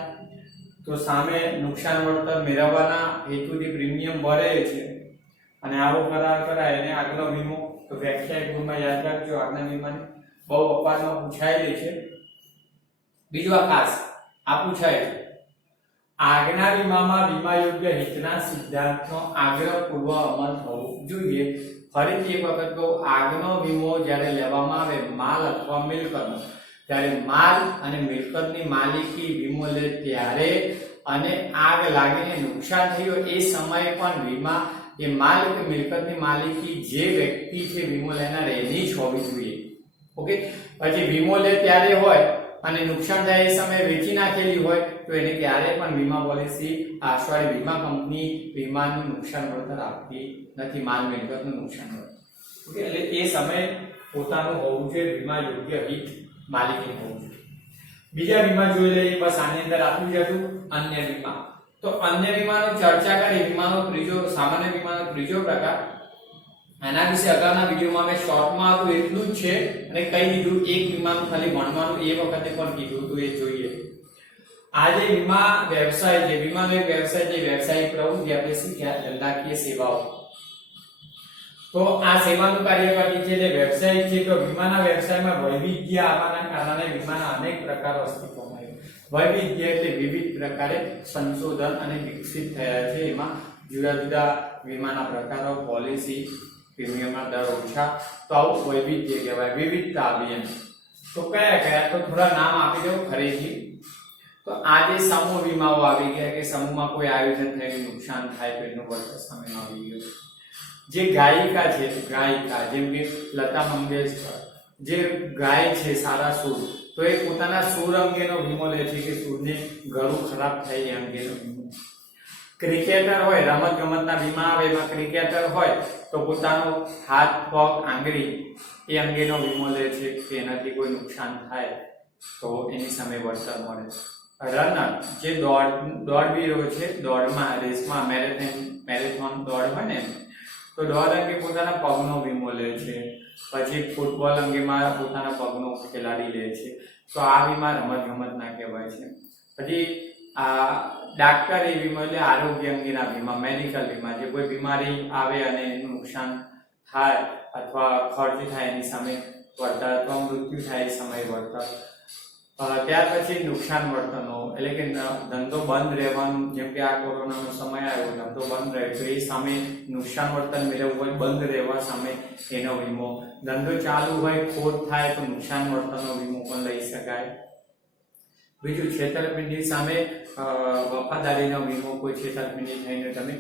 તો સામે નુકસાન વળતર મેળવવાના હેતુથી પ્રીમિયમ ભરે છે અને આવો કરાર કરાય એને આગનો વીમો. તો વ્યાખ્યા ગૃહમાં યાદ રાખજો, આગના વીમાની બહુ અપારમાં પૂછાયેલી છે. બીજું આ ખાસ આ પૂછાય છે, આગના વીમામાં વીમા યોગ્ય હિતના સિદ્ધાંતનો આગ્રહપૂર્વક અમલ થવો જોઈએ. ફરીથી એક વખત કહું, આગનો વીમો જ્યારે લેવામાં આવે માલ અથવા મિલકતનો, ત્યારે માલ અને મિલકતની માલિકી વીમો લે ત્યારે અને આગ લાગીને નુકસાન થયું એ સમયે પણ વીમા એ માલ કે મિલકતની માલિકી જે વ્યક્તિ છે વીમો લેનાર એની જ હોવી જોઈએ. ઓકે, પછી વીમો લે ત્યારે હોય અને નુકસાન થાય એ સમયે વેચી નાખેલી હોય તો એને ક્યારે પણ વીમા પોલિસી સોરી વીમા કંપની વીમાનું નુકસાન વળતર આપતી નથી, માલ મિલકતનું નુકસાન વળતર. ઓકે, એટલે એ સમયે પોતાનું હોવું જોઈએ, વીમા યોગ્ય હિત માલિકી હોવું જોઈએ. બીજા વીમા જોઈ લઈએ, બસ આની અંદર આટલું જ હતું. અન્ય વીમા, તો અન્ય વીમાનો ચર્ચા કરી. વીમાનો ત્રીજો, સામાન્ય વીમાનો ત્રીજો પ્રકાર, આના વિશે અગાઉના વિડીયોમાં મેં શોર્ટમાં હતું એટલું જ છે અને કહી દીધું. એક વીમાનું ખાલી ભણવાનું એ વખતે પણ કીધું હતું, એ જોઈએ. આ જે વીમા વ્યવસાય છે, વીમાનો એક વ્યવસાય છે, વ્યવસાયિક પ્રવૃત્તિ આપણે શીખ્યા ધંધાકીય સેવાઓ. તો આ સેવાનું કાર્ય કરતી છે એટલે વ્યવસાયિક છે. તો વીમાના વ્યવસાયમાં વૈવિધ્ય આવવાના કારણે વીમાના અનેક પ્રકારો અસ્તિત્વમાં આવ્યા. વૈવિધ્ય એટલે વિવિધ પ્રકારે સંશોધન અને વિકસિત થયા છે. એમાં જુદા જુદા વીમાના પ્રકારો, પોલિસી, પ્રીમિયમના દર ઓછા, તો આવું વૈવિધ્ય કહેવાય, વિવિધતા આવી એમ. તો કયા કયા, તો થોડા નામ આપી દઉં ફરીથી. તો આ જે સમૂહ વીમાઓ આવી ગયા કે સમૂહમાં કોઈ આયોજન થઈને નુકસાન થાય તો એનું વળતર સામે આવી ગયું. જે ગાયિકા છે, ગાયિકા જેમ કે લતા મંગેશકર, જે ગાય છે સારા સૂર, તો એ પોતાના સૂર અંગેનો વીમો લે છે કે સૂરને ગળું ખરાબ થાય એ અંગેનો વીમો. ક્રિકેટર હોય, રમત ગમતના વીમા આવે, એમાં ક્રિકેટર હોય તો પોતાનો હાથ, પગ, આંગળી એ અંગેનો વીમો લે છે કે એનાથી કોઈ નુકસાન થાય તો એની સામે વળતર મળે. રનર જે દોડવીરો છે, દોડમાં રેસમાં મેરેથોન દોડ હોય ને, તો દોડ અંગે પોતાના પગનો વીમો લે છે. પછી ફૂટબોલ અંગેમાં પોતાના પગનો ખેલાડી લે છે, તો આ વીમા રમત ગમતના કહેવાય છે. પછી આ ડાક્ટરી વીમો એટલે આરોગ્ય અંગેના વીમા, મેડિકલ વીમા, જે કોઈ બીમારી આવે અને એનું નુકસાન થાય અથવા ખર્ચ થાય એની સામે વળતર, અથવા મૃત્યુ થાય એ સમયે વળતર. ત્યાર પછી નુકસાન વળતરનો એટલે કે ધંધો બંધ રહેવાનું, જેમ કે આ કોરોનાનો સમય આવ્યો, ધંધો બંધ રહ્યો તો એ સામે નુકસાન વળતર મેળવવું હોય, બંધ રહેવા સામે એનો વીમો. ધંધો ચાલુ હોય, ખોટ થાય તો નુકસાન વળતરનો વીમો પણ લઈ શકાય. બીજું છેતરપિંડી સામે વફાદારીનો વીમો, કોઈ છેતરપિંડી થઈને તમે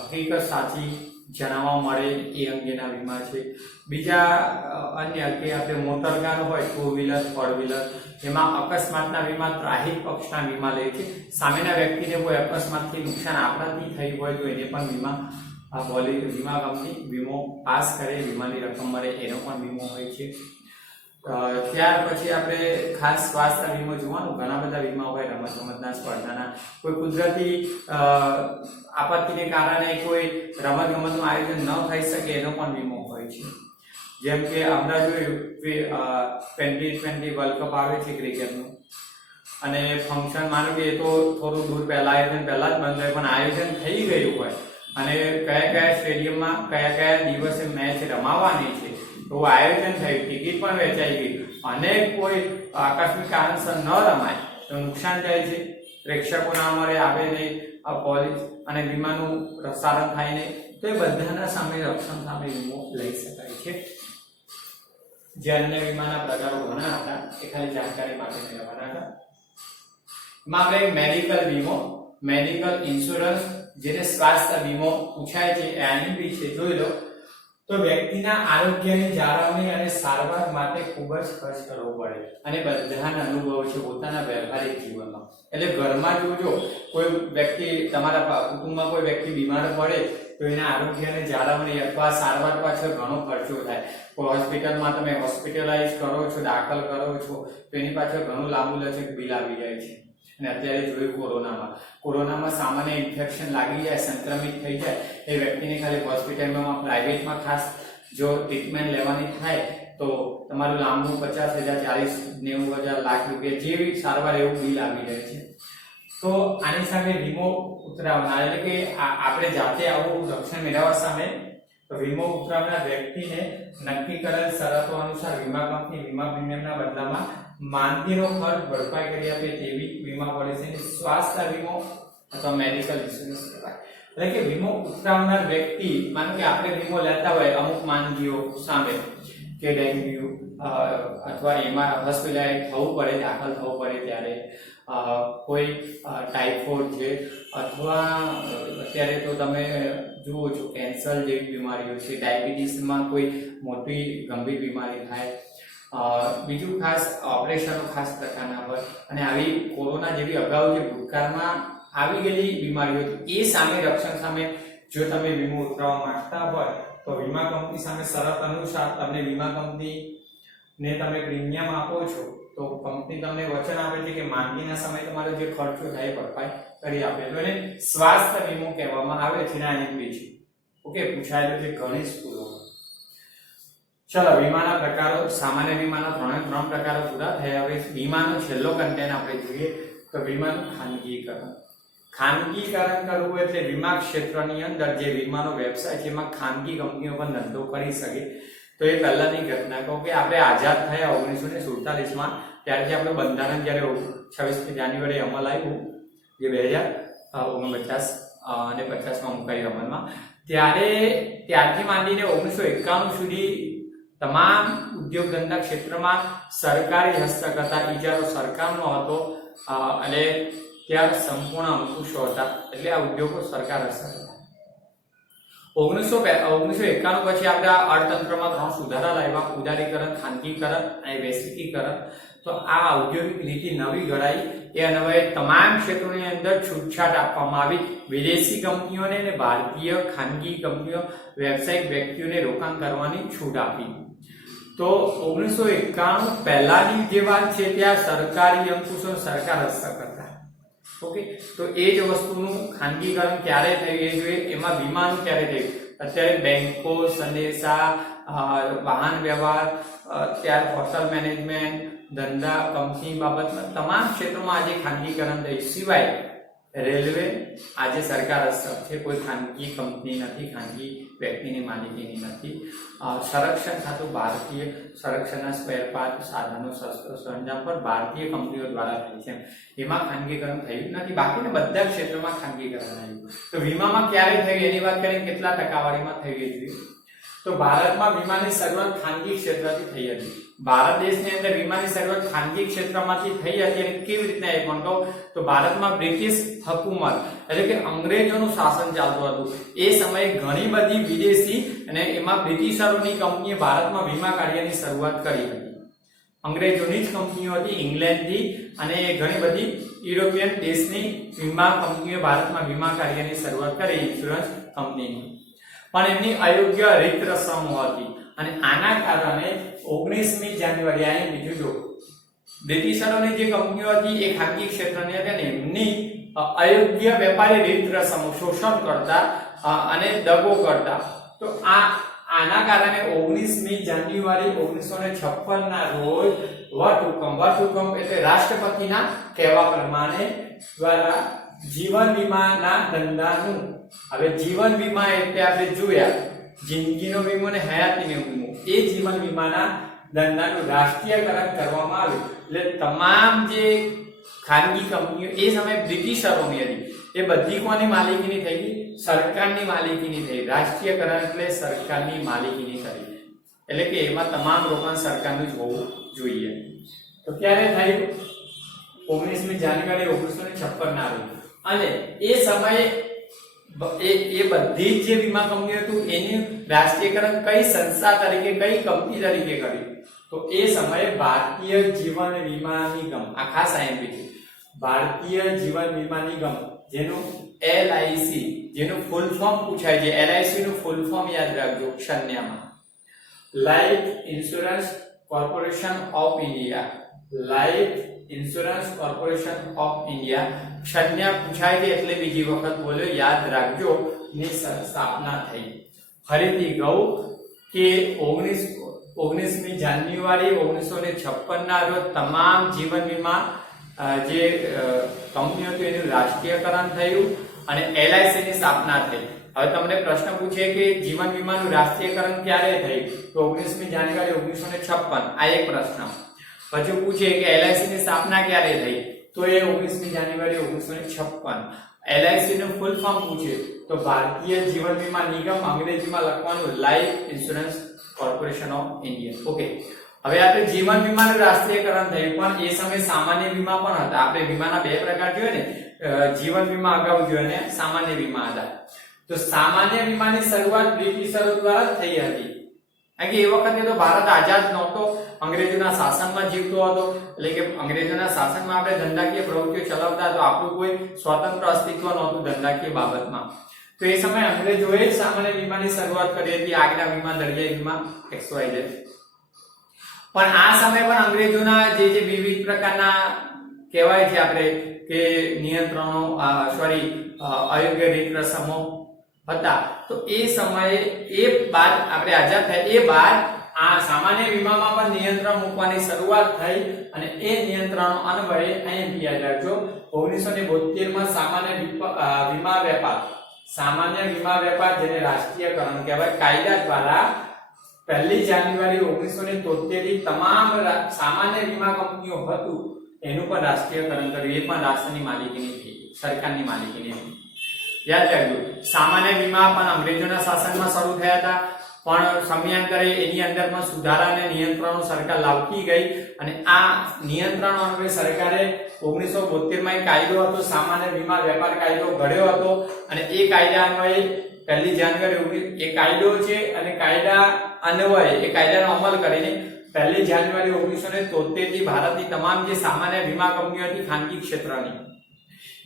હકીકત સાચી જણાવવા મળે એ અંગેના વીમા છે. બીજા અન્ય કે આપણે મોટરકાર હોય, ટુ વ્હીલર, ફોર વ્હીલર, એમાં અકસ્માતના વીમા ત્રાહિત પક્ષના વીમા લે છે. સામેના વ્યક્તિને કોઈ અકસ્માતથી નુકસાન આપણાથી થયું હોય તો એને પણ વીમા વીમા કંપની વીમો પાસ કરે, વીમાની રકમ મળે એનો પણ વીમો હોય છે. ત્યાર પછી આપણે ખાસ સ્વાસ્થ્ય વીમો જોવાનું. ઘણા બધા વીમા હોય, રમત ગમતના, સ્પર્ધાના, કોઈ કુદરતી આપત્તિને કારણે કોઈ રમત ગમતનું આયોજન ન થઈ શકે એનો પણ વીમો હોય છે. જેમ કે હમણાં જોયું 2020 વર્લ્ડ કપ આવે છે ક્રિકેટનું, અને ફંક્શન માનો કે એ તો થોડું દૂર પહેલા આયોજન પહેલા જ બંધ હોય, પણ આયોજન થઈ ગયું હોય અને કયા કયા સ્ટેડિયમમાં કયા કયા દિવસે મેચ રમાવાની છે તો આયોજન થયું, ટિકિટ પણ વેચાઈ ગઈ અને કોઈ આકસ્મિક કારણસર ન રમાય તો નુકસાન જાય છે, પ્રેક્ષકો ના મળે, આવે નહીં, પોલીસ અને વીમાનું પ્રસારણ થાય નહીં, તો એ બધાના સામે રક્ષણ સામે વીમો લઈ શકાય છે. જે અન્ય વીમાના પ્રકારો ઘણા હતા એ ખાલી જાણકારી માટે મેળવવાના હતા. એમાં આપણે મેડિકલ વીમો, મેડિકલ ઇન્સ્યોરન્સ, જેને સ્વાસ્થ્ય વીમો પૂછાય છે એની વિશે જોઈ લો. તો વ્યક્તિના આરોગ્યની જાળવણી અને સારવાર માટે ખૂબ જ ખર્ચ કરવો પડે અને બધાના અનુભવ છે પોતાના વ્યવહારિક જીવનમાં. એટલે ઘરમાં જોજો કોઈ વ્યક્તિ, તમારા કુટુંબમાં કોઈ વ્યક્તિ બીમાર પડે તો એના આરોગ્યની જાળવણી અથવા સારવાર પાછળ ઘણો ખર્ચો થાય. કોઈ હોસ્પિટલમાં તમે હોસ્પિટલાઇઝ કરો છો, દાખલ કરો છો તો એની પાછળ ઘણું લાંબુ લચક બિલ આવી જાય છે. અને અત્યારે જોયું કોરોનામાં સામાન્ય ઇન્ફેક્શન લાગી જાય, સંક્રમિત થઈ જાય એ વ્યક્તિને ખાલી હોસ્પિટલમાં, પ્રાઇવેટમાં ખાસ જો ટ્રીટમેન્ટ લેવાની થાય તો તમારું લાંબુ 50,000, 40,000, 90,000, લાખ રૂપિયા જેવી સારવાર એવું બિલ આવી જાય છે. તો આની સામે વીમો ઉતરાવનાર એટલે કે આપણે જાતે આવું રક્ષણ મેળવવા સામે વીમો ઉતરાવનાર વ્યક્તિને નક્કી કરેલ શરતો અનુસાર વીમા કંપની વીમા પ્રીમિયમના બદલામાં માંદગીનો ખર્ચ ભરપાઈ કરી આપે તેવી વીમા પોલિસીને સ્વાસ્થ્ય વીમો અથવા મેડિકલ ઇન્સ્યોરન્સ કહેવાય. એટલે કે વીમો ઉતરાવનાર વ્યક્તિ, માનો કે આપણે વીમો લેતા હોય અમુક માંદગીઓ સામે કે ડેન્ગ્યુ અથવા એમાં હોસ્પિટલાઇઝ થવું પડે, દાખલ થવું પડે ત્યારે, કોઈ ટાઇફોઇડ છે અથવા અત્યારે તો તમે જુઓ છો કેન્સર જેવી બીમારીઓ છે, ડાયાબિટીસમાં કોઈ મોટી ગંભીર બીમારી થાય, બીજું ખાસ ઓપરેશનો ખાસ પ્રકારના હોય અને આવી કોરોના જેવી અગાઉ જે ભૂતકાળમાં આવી ગયેલી બીમારીઓ એ સામે રક્ષણ સામે જો તમે વીમો ઉતરાવવા માંગતા હોય તો વીમા કંપની સામે શરત અનુસાર તમને વીમા કંપનીને તમે પ્રીમિયમ આપો છો તો કંપની તમને વચન આપે છે કે માંદગીના સમયે તમારો જે ખર્ચો થાય ભરપાઈ કરી આપે. તો એને સ્વાસ્થ્ય વીમો કહેવામાં આવે છે. ઓકે, પૂછાયેલું છે ઘણી સ્કૂલોમાં. ચલો, વીમાના પ્રકારો. સામાન્ય વીમાના ત્રણ પ્રકારો પૂરા થયા. હવે વીમાનો છેલ્લો કન્ટેન્ટ આપણે જોઈએ તો વીમાનું ખાનગીકરણ. ખાનગીકરણ કરવું એટલે વીમા ક્ષેત્રની અંદર જે વીમાનો વ્યવસાય છે એમાં ખાનગી કંપનીઓ પણ ધંધો કરી શકે. તો એ પહેલાની ઘટના કહું કે આપણે આઝાદ થયા 1947માં, ત્યારથી આપણું બંધારણ જ્યારે 26 જાન્યુઆરી અમલ આવ્યું, જે 2049 અને 50માં મુકાયું અમલમાં, ત્યારથી માંડીને 1991 સુધી તમામ ઉદ્યોગ ધંધા ક્ષેત્રમાં સરકારી હસ્તક હતા. ઇજારો સરકારનો હતો અને ત્યાં સંપૂર્ણ અંકુશો હતા. એટલે આ ઉદ્યોગો સરકાર હસ્તક હતા. 1991 પછી આપણે અર્થતંત્રમાં 3 સુધારા લાવ્યા: ઉદારીકરણ, ખાનગીકરણ અને વૈશ્વિકીકરણ. તો આ ઔદ્યોગિક નીતિ નવી ઘડાઈ. એ અન્વયે તમામ ક્ષેત્રોની અંદર છૂટછાટ આપવામાં આવી. વિદેશી કંપનીઓને અને ભારતીય ખાનગી કંપનીઓ, વ્યવસાયિક વ્યક્તિઓને રોકાણ કરવાની છૂટ આપી. તો 1991 પહેલાની જે વાત છે ત્યાં સરકારી અંકુશો સરકાર હસ્તક હતા. ઓકે, તો એ જ વસ્તુનું ખાનગીકરણ ક્યારે થયું એ જોઈએ. એમાં વીમાનું ક્યારે થયું? અત્યારે બેંકો, સંદેશા, વાહન વ્યવહાર, ત્યાર હોટલ મેનેજમેન્ટ, ધંધા, કંપની બાબતમાં તમામ ક્ષેત્રોમાં આજે ખાનગીકરણ થયું. સિવાય રેલવે આજે સરકાર હસ્તક છે, કોઈ ખાનગી કંપની નથી, ખાનગી વ્યક્તિની માલિકીની નથી. સંરક્ષણ ખાતું ભારતીય, સંરક્ષણના સ્પેર પાર્ટ, સાધનો, શસ્ત્રો, સરંજામ પર ભારતીય કંપનીઓ દ્વારા થાય છે. એમાં ખાનગીકરણ થયું નથી. બાકીના બધા ક્ષેત્રોમાં ખાનગીકરણ થયું. તો વીમામાં ક્યારે થયું એની વાત કરીએ, કેટલા ટકાવારીમાં થઈ જોઈએ? તો ભારતમાં વીમાની શરૂઆત ખાનગી ક્ષેત્રથી થઈ હતી. ભારત દેશની અંદર વીમાની શરૂઆત ખાનગી ક્ષેત્રમાંથી થઈ હતી. અને કેવી રીતના એ પણ કહું તો ભારતમાં બ્રિટિશ હુકુમત એટલે કે અંગ્રેજોનું શાસન ચાલતું હતું. એ સમયે ઘણી બધી વિદેશી અને એમાં બ્રિટિશરોની કંપનીએ ભારતમાં વીમા કાર્યની શરૂઆત કરી હતી. અંગ્રેજોની જ કંપનીઓ હતી, ઇંગ્લેન્ડથી અને ઘણી બધી યુરોપિયન દેશની વીમા કંપનીઓ ભારતમાં વીમા કાર્યની શરૂઆત કરી, ઇન્સ્યોરન્સ કંપનીની. પણ એમની અયોગ્ય રીત રસમો હતી અને આના કારણે 19મી જાન્યુઆરી અહીં બીજું જો બ્રિટિશરોની જે કંપનીઓ હતી એ ખાનગી ક્ષેત્રની હતી અને એમની અયોગ્ય વેપારી રીત રસમો, શોષણ કરતા અને દગો કરતા. તો આના કારણે 19મી જાન્યુઆરી 1956 ના રોજ વટહુકમ એટલે રાષ્ટ્રપતિના કહેવા પ્રમાણે દ્વારા જીવન વીમાના ધંધાનું, હવે જીવન વીમા એટલે આપણે જોયા જિંદગીનો વીમો અને હયાતીનો વીમો, એ જીવન વીમાના ધંધાનું રાષ્ટ્રીયકરણ કરવામાં આવ્યું. એટલે તમામ જે ખાનગી કંપનીઓ એ સમયે બ્રિટિશરોની હતી એ બધી કોની માલિકીની થઈ ગઈ? સરકારની માલિકીની થઈ. રાષ્ટ્રીયકરણ એટલે સરકારની માલિકીની થઈ. એટલે કે એમાં તમામ રોકાણ સરકારનું જ હોવું જોઈએ. તો ક્યારે થયું? 19મી જાન્યુઆરી 1956 ના રોજ. અને એ સમયે એ બધી જે વીમા કંપનીઓ હતું એની રાષ્ટ્રીયકરણ કઈ સંસ્થા તરીકે, કઈ કંપની તરીકે કરી? તો એ સમયે ભારતીય જીવન વીમા નિગમ, આ ખાસ IMP છે, ભારતીય જીવન વીમા નિગમ, જેનું LIC, જેનું ફૂલ ફોર્મ પૂછાય છે. LIC નું ફૂલ ફોર્મ યાદ રાખજો ક્ષણ્યામાં, life insurance corporation of India, life insurance corporation of India. ક્ષણ્યા પૂછાય છે એટલે બીજી વખત બોલ્યો, યાદ રાખજો, ની સ્થાપના થઈ. ફરીથી કહું કે 19મી જાન્યુઆરી 1956 ના રોજ તમામ જીવન વીમા જે કંપનીઓ હતી એનું રાષ્ટ્રીયકરણ થયું અને LIC ની સ્થાપના થઈ. હવે તમને પ્રશ્ન પૂછે કે જીવન વીમાનું રાષ્ટ્રીયકરણ ક્યારે થયું? તો 19મી જાન્યુઆરી 1956, આ એક પ્રશ્ન. પછી પૂછે કે LIC ની સ્થાપના ક્યારે થઈ? તો એ 19મી જાન્યુઆરી 1956. LIC નું ફૂલ ફોર્મ પૂછે તો ભારતીય જીવન વીમા નિગમ, અંગ્રેજીમાં લખવાનું life insurance corporation of India. Okay, હવે આપણે જીવન વીમાનું રાષ્ટ્રીયકરણ થયું, પણ એ સમયે સામાન્ય વીમા પણ હતા. આપણે વીમાના બે પ્રકાર જોયા ને, જીવન વીમા અગાઉ જોયા અને સામાન્ય વીમા હતા. તો સામાન્ય વીમાની શરૂઆત બ્રિટિશરો દ્વારા થઈ હતી. કારણ કે એ વખતે તો ભારત આઝાદ નહોતો, અંગ્રેજોના શાસનમાં જીવતો હતો. એટલે કે અંગ્રેજોના શાસનમાં આપણે ધંધાકીય પ્રવૃત્તિઓ ચલાવતા, તો આપણું કોઈ સ્વતંત્ર અસ્તિત્વ નહોતું ધંધાકીય બાબતમાં. તો એ સમયે અંગ્રેજોએ સામાન્ય વીમાની શરૂઆત કરી હતી, આગના વીમા, દરિયાઈ વીમા, XYZ. પણ આ સમયે પણ અંગ્રેજોના જે વિવિધ પ્રકારના કહેવાય છે આપણે કે નિયંત્રણો, અયોગ્ય રીત રસમો હતા. તો એ સમયે, એ બાદ આપણે આઝાદ થાય એ બાદ આ સામાન્ય વીમામાં પણ નિયંત્રણ મૂકવાની શરૂઆત થઈ અને એ નિયંત્રણો અન્વયે અહીં યાદ રાખજો 1972 માં સામાન્ય વીમા વેપાર જેને રાષ્ટ્રીયકરણ કહેવાય, કાયદા દ્વારા 1 જાન્યુઆરી 1973 થી તમામ સામાન્ય વીમા કંપનીઓ હતું એનું પણ રાષ્ટ્રીયકરણ કર્યું. એ પણ રાષ્ટ્રની માલિકીની થઈ, સરકારની માલિકીની. યાદ રાખજો, સામાન્ય વીમા પણ અંગ્રેજોના શાસનમાં શરૂ થયા હતા, પણ સમયાંતરે એની અંદર પણ સુધારા અને નિયંત્રણો સરકાર લાવતી ગઈ અને આ નિયંત્રણો અન્વયે સરકારે 1972 માં એક કાયદો હતો, સામાન્ય વીમા વેપાર કાયદો ઘડ્યો હતો અને એ કાયદા અન્વયે 1 જાન્યુઆરી એ કાયદો છે અને કાયદા અન્વયે એ કાયદાનો અમલ કરીને 1 જાન્યુઆરી 1973 થી ભારતની તમામ જે સામાન્ય વીમા કંપનીઓ હતી ખાનગી ક્ષેત્રની,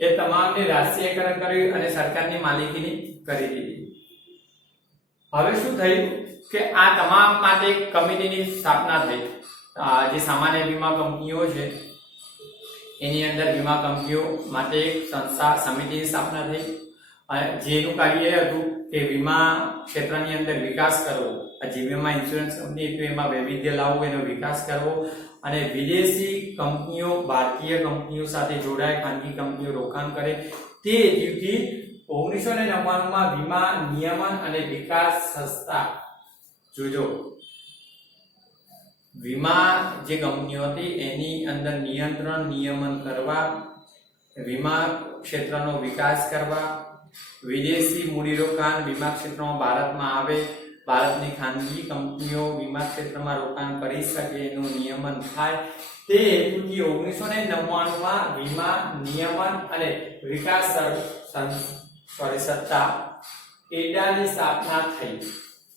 એ તમામને રાષ્ટ્રીયકરણ કર્યું અને સરકારની માલિકીની કરી દીધી. હવે શું થયું કે આ તમામ માટે એક કમિટીની સ્થાપના થઈ. જે સામાન્ય વીમા કંપનીઓ છે એની અંદર વીમા કંપનીઓ માટે એક સંસ્થા, સમિતિની સ્થાપના થઈ. જેનું કાર્ય હતું કે વીમા ક્ષેત્રની અંદર વિકાસ કરવો. જે વીમા ઇન્સ્યોરન્સ કંપની તો એમાં વૈવિધ્ય લાવવું, એનો વિકાસ કરવો અને વિદેશી કંપનીઓ ભારતીય કંપનીઓ સાથે જોડાય, ખાનગી કંપનીઓ રોકાણ કરે, તે હેતુથી 1999 માં વીમા નિયમન અને વિકાસ સંસ્થા, જોજો વીમા જે કંપનીઓ હતી એની અંદર નિયંત્રણ નિયમન કરવા, વીમા ક્ષેત્રનો વિકાસ કરવા, વિદેશી મૂડીરોકાણ વીમા ક્ષેત્રમાં ભારતમાં આવે, ભારતની ખાનગી કંપનીઓ વીમા ક્ષેત્રમાં રોકાણ કરી શકે એનું નિયમન થાય, તે હેતુથી 1999 માં વીમા નિયમન અને વિકાસ સત્તા એડાની સ્થાપના થઈ.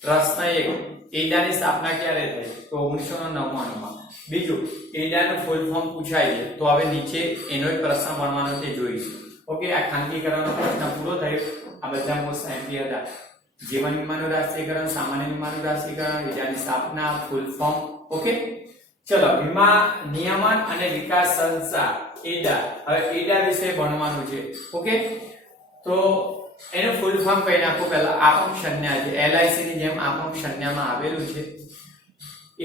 પ્રશ્ન 1, એડાની સ્થાપના ક્યારે થઈ? તો 1999 માં. બીજું, એડાનું ફૂલ ફોર્મ પૂછાય છે તો હવે નીચે એનો એક પ્રશ્ન મળવાનો તે જોઈશું. ઓકે, આ ખાનગીકરણનો પ્રશ્ન પૂરો થયો. આ બધા મોસ્ટ આઈએમપી હતા. જીવન વીમાનું રાષ્ટ્રીયકરણ, સામાન્ય વીમાનું રાષ્ટ્રીયકરણ, એડાની સ્થાપના, ફૂલ ફોર્મ. ઓકે, ચલો વીમા નિયમન અને વિકાસ સંસ્થા એડા. હવે એડા વિશે ભણવાનું છે. ઓકે, તો એનું ફૂલ ફોર્મ કહી નાખો. પહેલા આ પણ સંજ્ઞા છે, LIC ની જેમ આ પણ સંજ્ઞામાં આવેલું છે.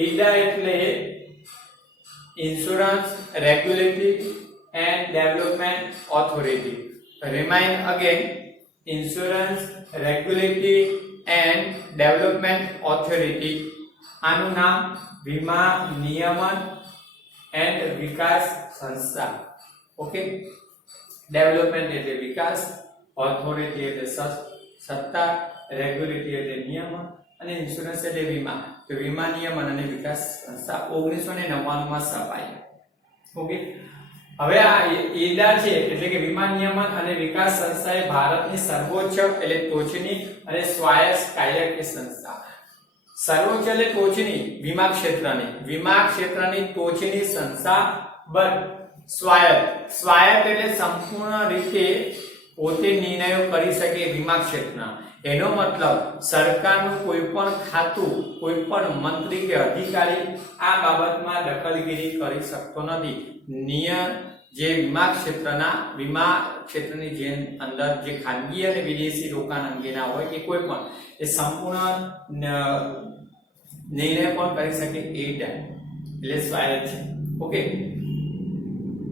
એડા એટલે insurance regulatory and development authority. Remind again, insurance regulatory and development authority. આનું નામ વીમા નિયમન એન્ડ વિકાસ સંસ્થા. ઓકે, ડેવલપમેન્ટ એટલે વિકાસ, ઓથોરિટી એટલે સત્તા, રેગ્યુલેટરી એટલે નિયમન અને ઇન્સ્યોરન્સ એટલે વીમા. તો વીમા નિયમન અને વિકાસ સંસ્થા 1999 માં સ્થપાઈ. ઓકે, હવે આ ઈડા છે એટલે કે વીમા નિયમન અને વિકાસ સંસ્થા એ ભારતની સર્વોચ્ચ એટલે ટોચની અને સ્વાયત્ત કાયદાકીય સંસ્થા. સર્વોચ્ચ એટલે ટોચની વીમા ક્ષેત્રની ટોચની સંસ્થા, બટ સ્વાયત્ત એટલે સંપૂર્ણ રીતે પોતે નિર્ણયો કરી શકે વીમા ક્ષેત્રના. એનો મતલબ સરકારનું કોઈ પણ ખાતું, કોઈ પણ મંત્રી કે અધિકારી આ બાબતમાં દખલગીરી કરી શકતો નથી. જે વીમા ક્ષેત્રની જે અંદર જે ખાનગી અને વિદેશી રોકાણ અંગેના હોય કે કોઈ પણ એ સંપૂર્ણ નિર્ણય પણ કરી શકે એટલે સ્વાયત્ત છે. ઓકે,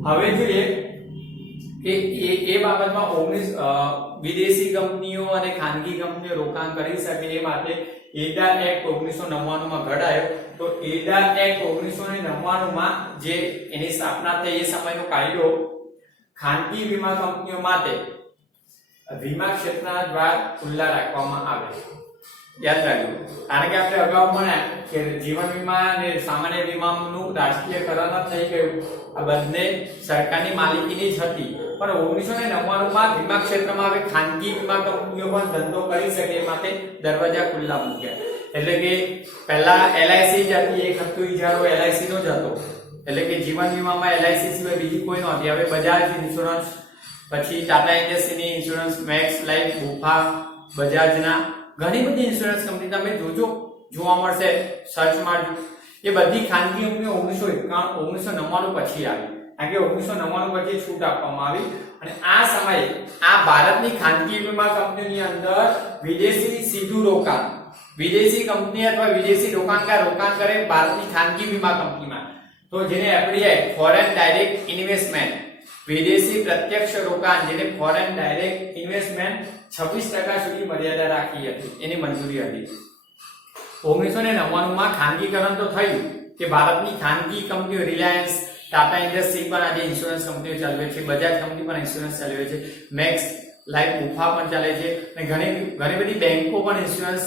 હવે જોઈએ કે એ બાબતમાં વિદેશી કંપનીઓ અને ખાનગી કંપનીઓ રોકાણ કરી શકે એ માટે એડા એક્ટ 1999 માં ઘડાયો. તો એડા એક્ટ 1999 માં જે એની સ્થાપના થઈ એ સમયનો કાયદો ખાનગી વીમા કંપનીઓ માટે વીમા ક્ષેત્રના દ્વાર ખુલ્લા રાખવામાં આવે. યાદ રાખજો, કારણ કે આપણે અગાઉ ભણ્યા કે જીવન વીમા અને સામાન્ય વીમાનું રાષ્ટ્રીયકરણ થઈ ગયું. આ બંને સરકારની માલિકીની જ હતી, પણ 1999 માં વીમા ક્ષેત્રમાં હવે ખાનગી વીમા કંપનીઓ પણ ધંધો કરી શકે એ માટે દરવાજા ખુલ્લા મૂક્યા. એટલે કે પહેલા LIC જ હતી, એક હતો ઇજારો LIC નો જ હતો. એટલે કે જીવન વીમામાં LIC સિવાય બીજી કોઈ નહોતી. હવે બજાજ ઇન્સ્યોરન્સ, પછી ટાટા ઇન્ડસ્ટ્રીની ઇન્સ્યોરન્સ, મેક્સ લાઈફ, બુફા, બજાજના ઘણી બધી ઇન્સ્યોરન્સ કંપની તમે જોવા મળશે, સર્ચ મારજો. એ બધી ખાનગી કંપનીઓ 1999 પછી આવી. કારણ કે 1999 પછી છૂટ આપવામાં આવી અને આ સમયે આ ભારતની ખાનગી વીમા કંપનીની અંદર વિદેશી સીધું રોકાણ, વિદેશી કંપની અથવા વિદેશી રોકાણકાર રોકાણ કરે ભારતની ખાનગી વીમા કંપનીમાં, તો જેને FDI ફોરેન ડાયરેક્ટ ઇન્વેસ્ટમેન્ટ, વિદેશી પ્રત્યક્ષ રોકાણ જેને ફોરેન ડાયરેક્ટ ઇન્વેસ્ટમેન્ટ 26% સુધી મર્યાદા રાખી હતી, એની મંજૂરી હતી. 1999 માં ખાનગીકરણ તો થયું કે ભારતની ખાનગી કંપનીઓ રિલાયન્સ, ટાટા ઇન્ડસ્ટ્રી પણ આજે ઇન્સ્યોરન્સ કંપનીઓ ચાલવે છે, બજાજ કંપની પણ ઇન્સ્યોરન્સ ચાલવે છે, મેક્સ લાઈફ, બુફા પણ ચાલે છે અને ઘણી બધી બેંકો પણ ઇન્સ્યોરન્સ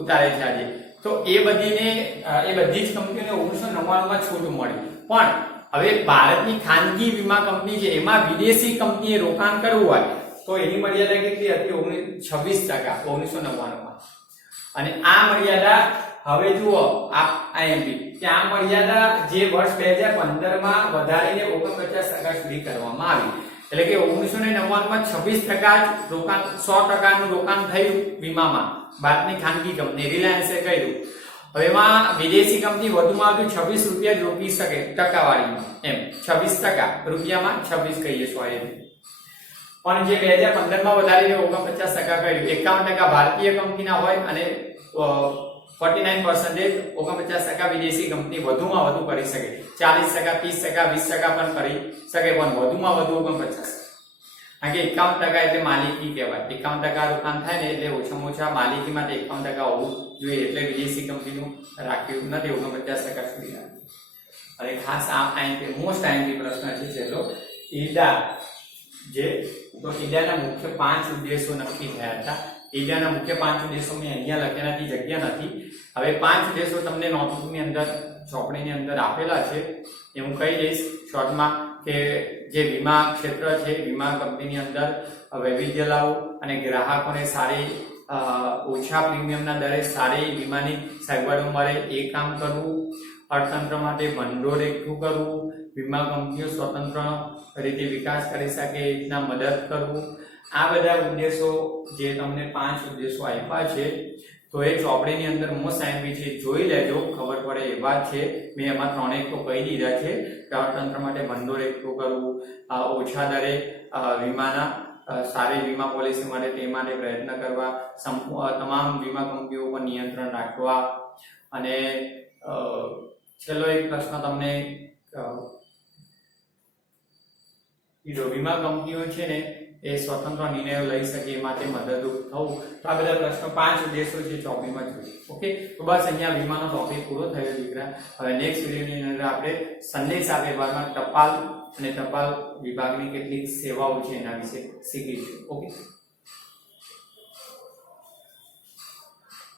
ઉતારે છે આજે. તો એ બધી જ કંપનીઓને 1999 માં છૂટ મળી. પણ હવે ભારતની ખાનગી વીમા કંપની છે એમાં વિદેશી કંપનીએ રોકાણ કરવું હોય તો એની મર્યાદા કેટલી હતી? 26% 1999 માં. અને આ મર્યાદા હવે જુઓ IMP કે આ મર્યાદા જે વર્ષ 2015 માં વધારીને 49% સુધી કરવામાં આવી. એટલે કે 1999 માં 26% જ રોકાણ, 100% નું રોકાણ થયું વીમામાં ભારતની ખાનગી કંપની રિલાયન્સે કર્યું. હવે એમાં વિદેશી કંપની વધુમાં વધુ 26 રૂપિયા જ રોકી શકે ટકાવારીમાં, એમ 26% રૂપિયામાં 26 કહીએ છો એમ. પણ જે 2015 માં વધારીને 49% કર્યું, 51% ભારતીય કંપનીના હોય અને 49% 49% વિદેશી કંપની વધુમાં વધુ કરી શકે. 40%, 30%, 20% પણ કરી શકે, પણ વધુમાં વધુ 49%. કારણ કે 51% એટલે માલિકી કહેવાય. 51% રોકાણ થાય ને એટલે ઓછામાં ઓછા માલિકી માટે 51% હોવું જોઈએ. એટલે વિદેશી કંપનીનું રાખ્યું નથી, 49% સુધી રાખ્યું. અને ખાસ આ મોસ્ટ IMP પ્રશ્ન છે છેલ્લો, ઈડા જે તો ઈડાના મુખ્ય 5 ઉદ્દેશો નક્કી થયા હતા. ઈડાના મુખ્ય 5 ઉદ્દેશો મેં અહીંયા લખ્યા નથી, જગ્યા નથી. હવે 5 ઉદ્દેશો તમને નોટબુકની અંદર, ચોપડીની અંદર આપેલા છે. એ હું કહી દઈશ શોર્ટમાં કે જે વીમા ક્ષેત્ર છે, વીમા કંપનીની અંદર વૈવિધ્ય લાવવું અને ગ્રાહકોને સારી ઓછા પ્રીમિયમના દરે સારી વીમાની સગવડો મળે એ કામ કરવું. અર્થતંત્ર માટે ભંડોળ એકઠું કરવું, વીમા કંપનીઓ સ્વતંત્ર રીતે વિકાસ કરી શકે એ રીતના મદદ કરવું. આ બધા ઉદ્દેશો જે તમને 5 ઉદ્દેશો આપ્યા છે તો એ ચોપડીની અંદર મોસ્ટ IMP છે, જોઈ લેજો, ખબર પડે એવા છે. મેં એમાં 3 તો કહી દીધા છે કે અર્થતંત્ર માટે ભંડોળ એકઠું કરવું, ઓછા દરે વીમાના સારી વીમા પોલિસી માટે તે માટે પ્રયત્ન કરવા, તમામ વીમા કંપનીઓ પર નિયંત્રણ રાખવા. અને છેલ્લો એક પ્રશ્ન તમને, વીમા કંપનીઓ છે ને એ સ્વતંત્ર નિર્ણયો લઈ શકે એ માટે મદદરૂપ થવું. તો આ બધા પ્રશ્નો 5 ઉદ્દેશો છે ચોપડીમાં જોઈએ. ઓકે, તો બસ અહીંયા વીમાનો ટોપિક પૂરો થયો દીકરા. હવે નેક્સ્ટ વિડીયોની અંદર આપણે સંદેશા વ્યવહારમાં ટપાલ અને ટપાલ વિભાગની કેટલીક સેવાઓ છે એના વિશે શીખીશું. ઓકે.